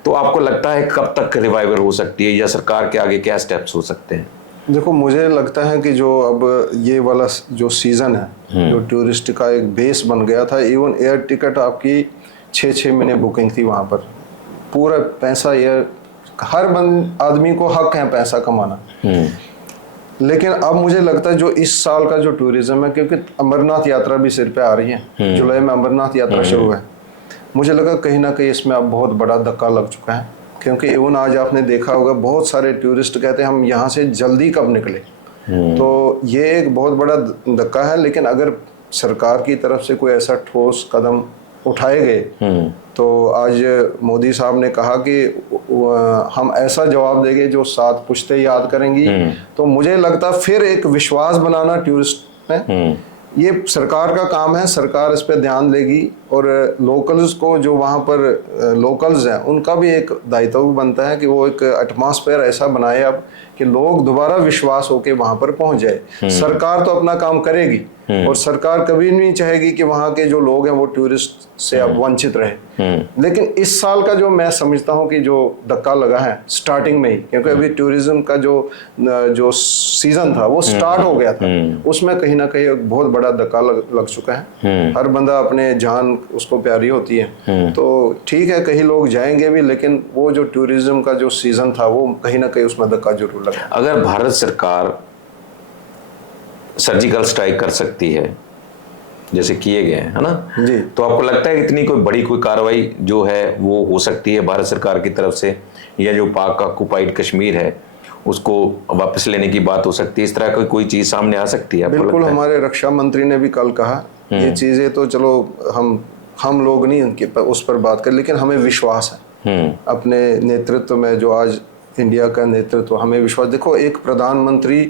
तो आपको लगता है कब तक रिवाइवल हो सकती है, या सरकार के आगे क्या स्टेप्स हो सकते हैं? देखो, मुझे लगता है कि जो अब ये वाला जो सीज़न है, जो टूरिस्ट का एक बेस बन गया था, इवन एयर टिकट आपकी 6-6 महीने बुकिंग थी वहाँ पर। पूरा पैसा हर आदमी को हक है पैसा कमाना। लेकिन अब मुझे लगता है जो इस साल का जो टूरिज्म है, क्योंकि अमरनाथ यात्रा भी सिर पे आ रही है, जुलाई में अमरनाथ यात्रा शुरू है, मुझे लगा कहीं ना कहीं इसमें अब बहुत बड़ा धक्का लग चुका है। क्योंकि इवन आज आपने देखा होगा बहुत सारे टूरिस्ट कहते हैं हम यहाँ से जल्दी कब निकले। तो ये एक बहुत बड़ा धक्का है। लेकिन अगर सरकार की तरफ से कोई ऐसा ठोस कदम उठाए गए, तो आज मोदी साहब ने कहा कि हम ऐसा जवाब देंगे जो 7 पुश्तें याद करेंगी। तो मुझे लगता फिर एक विश्वास बनाना टूरिस्ट में ये सरकार का काम है। सरकार इस पर ध्यान देगी, और लोकल्स को जो वहाँ पर लोकल्स हैं उनका भी एक दायित्व बनता है कि वो एक एटमॉस्फेयर ऐसा बनाए अब कि लोग दोबारा विश्वास होके वहाँ पर पहुँच जाए। सरकार तो अपना काम करेगी, और सरकार कभी नहीं चाहेगी कि वहाँ के जो लोग हैं वो टूरिस्ट से अब वंचित रहे। लेकिन इस साल का जो मैं समझता हूँ कि जो धक्का लगा है स्टार्टिंग में ही, क्योंकि अभी टूरिज्म का जो सीजन था वो स्टार्ट हो गया था, उसमें कहीं ना कहीं एक बहुत बड़ा धक्का लग चुका है। हर बंदा अपने जान उसको प्यारी होती है, तो ठीक है कहीं लोग जाएंगे भी, लेकिन वो जो टूरिज्म का जो सीजन था वो कहीं ना कहीं उसमें धक्का जरूर लगा। अगर भारत सरकार सर्जिकल स्ट्राइक कर सकती है जैसे किए गए हैं, है ना जी, तो आपको लगता है इतनी कोई कार्रवाई जो है वो हो सकती है भारत सरकार की तरफ से, या जो पाक ऑक्युपाइड कश्मीर है उसको वापस लेने की बात हो सकती है? इस तरह की कोई चीज सामने आ सकती है? बिल्कुल, हमारे रक्षा मंत्री ने भी कल कहा ये चीजें तो चलो हम लोग नहीं उनके उस पर बात कर, लेकिन हमें विश्वास है अपने नेतृत्व में, जो आज इंडिया का नेतृत्व, हमें विश्वास। देखो, एक प्रधानमंत्री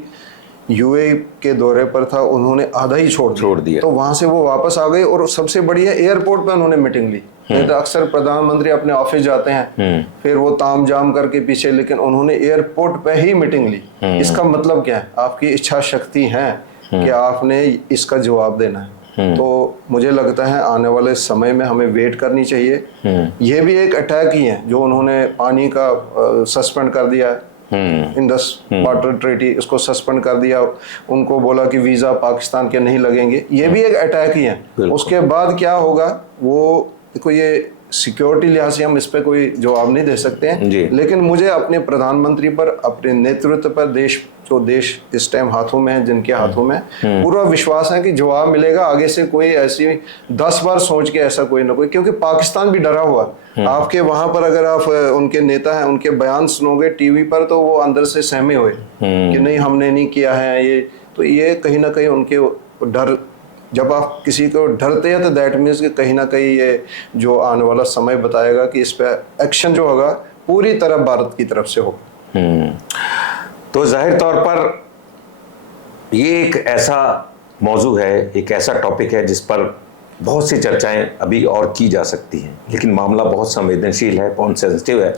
यूएई के दौरे पर था, उन्होंने आधा ही छोड़ दिया। तो वहां से वो वापस आ गए और सबसे बढ़िया एयरपोर्ट पे उन्होंने मीटिंग ली। नहीं तो अक्सर प्रधानमंत्री अपने ऑफिस जाते हैं फिर वो ताम जाम करके पीछे, लेकिन उन्होंने एयरपोर्ट पे ही मीटिंग ली। इसका मतलब क्या है? आपकी इच्छा शक्ति है कि आपने इसका जवाब देना है। तो मुझे लगता है आने वाले समय में हमें वेट करनी चाहिए। ये भी एक अटैक ही है जो उन्होंने पानी का सस्पेंड कर दिया है, इंडस वाटर ट्रीटी, इसको सस्पेंड कर दिया, उनको बोला कि वीजा पाकिस्तान के नहीं लगेंगे, ये भी एक अटैक ही है। उसके बाद क्या होगा वो देखो, ये सिक्योरिटी लिहाज से हम इस पे कोई जवाब नहीं दे सकते हैं, लेकिन मुझे अपने प्रधानमंत्री पर, अपने नेतृत्व पर, देश इस टाइम हाथों में है, जिनके हाथों में पूरा विश्वास है कि जवाब मिलेगा। आगे से कोई ऐसी 10 बार सोच के ऐसा कोई ना कोई, क्योंकि पाकिस्तान भी डरा हुआ है। आपके वहां पर अगर आप उनके नेता हैं, उनके बयान सुनोगे टीवी पर, तो वो अंदर से सहमे हुए कि नहीं हमने नहीं किया है ये। तो ये कहीं ना कहीं उनके डर, जब आप किसी को डरते हैं तो दैट मीन्स कि कहीं ना कहीं ये जो आने वाला समय बताएगा कि इस पे एक्शन जो होगा पूरी तरह भारत की तरफ से होगा। तो जाहिर तौर पर ये एक ऐसा मौजू है, एक ऐसा टॉपिक है जिस पर बहुत सी चर्चाएं अभी और की जा सकती हैं, लेकिन मामला बहुत संवेदनशील है, बहुत सेंसिटिव है।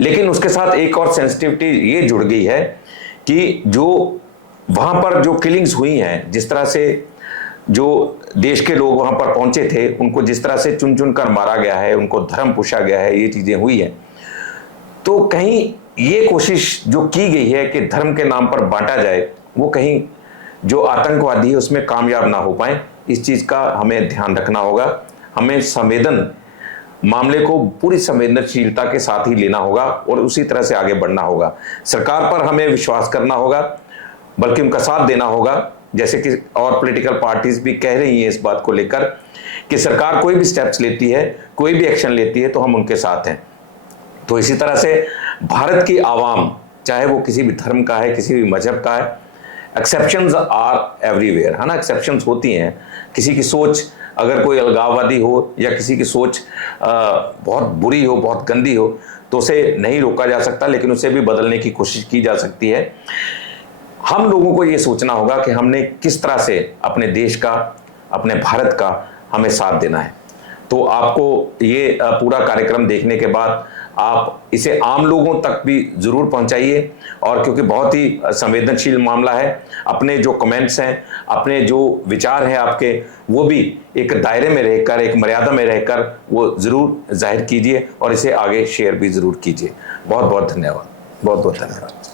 लेकिन उसके साथ एक और सेंसिटिविटी ये जुड़ गई है कि जो वहाँ पर जो किलिंग्स हुई हैं, जिस तरह से जो देश के लोग वहाँ पर पहुँचे थे, उनको जिस तरह से चुन चुन कर मारा गया है, उनको धर्म पूछा गया है, ये चीज़ें हुई हैं, तो कहीं ये कोशिश जो की गई है कि धर्म के नाम पर बांटा जाए, वो कहीं जो आतंकवादी है उसमें कामयाब ना हो पाए। इस चीज़ का हमें ध्यान रखना होगा। हमें मामले को पूरी संवेदनशीलता के साथ ही लेना होगा और उसी तरह से आगे बढ़ना होगा। सरकार पर हमें विश्वास करना होगा, बल्कि उनका साथ देना होगा, जैसे कि और पॉलिटिकल पार्टीज भी कह रही हैं इस बात को लेकर कि सरकार कोई भी स्टेप्स लेती है, कोई भी एक्शन लेती है, तो हम उनके साथ हैं। तो इसी तरह से भारत की आवाम, चाहे वो किसी भी धर्म का है, किसी भी मजहब का है, एक्सेप्शंस आर एवरीवेयर, है ना, एक्सेप्शंस होती हैं। किसी की सोच अगर कोई अलगाववादी हो या किसी की सोच बहुत बुरी हो, बहुत गंदी हो, तो उसे नहीं रोका जा सकता, लेकिन उसे भी बदलने की कोशिश की जा सकती है। हम लोगों को ये सोचना होगा कि हमने किस तरह से अपने देश का, अपने भारत का हमें साथ देना है। तो आपको ये पूरा कार्यक्रम देखने के बाद आप इसे आम लोगों तक भी जरूर पहुंचाइए, और क्योंकि बहुत ही संवेदनशील मामला है, अपने जो कमेंट्स हैं, अपने जो विचार हैं आपके, वो भी एक दायरे में रहकर, एक मर्यादा में रहकर वो जरूर जाहिर कीजिए और इसे आगे शेयर भी जरूर कीजिए। बहुत बहुत धन्यवाद, बहुत बहुत धन्यवाद।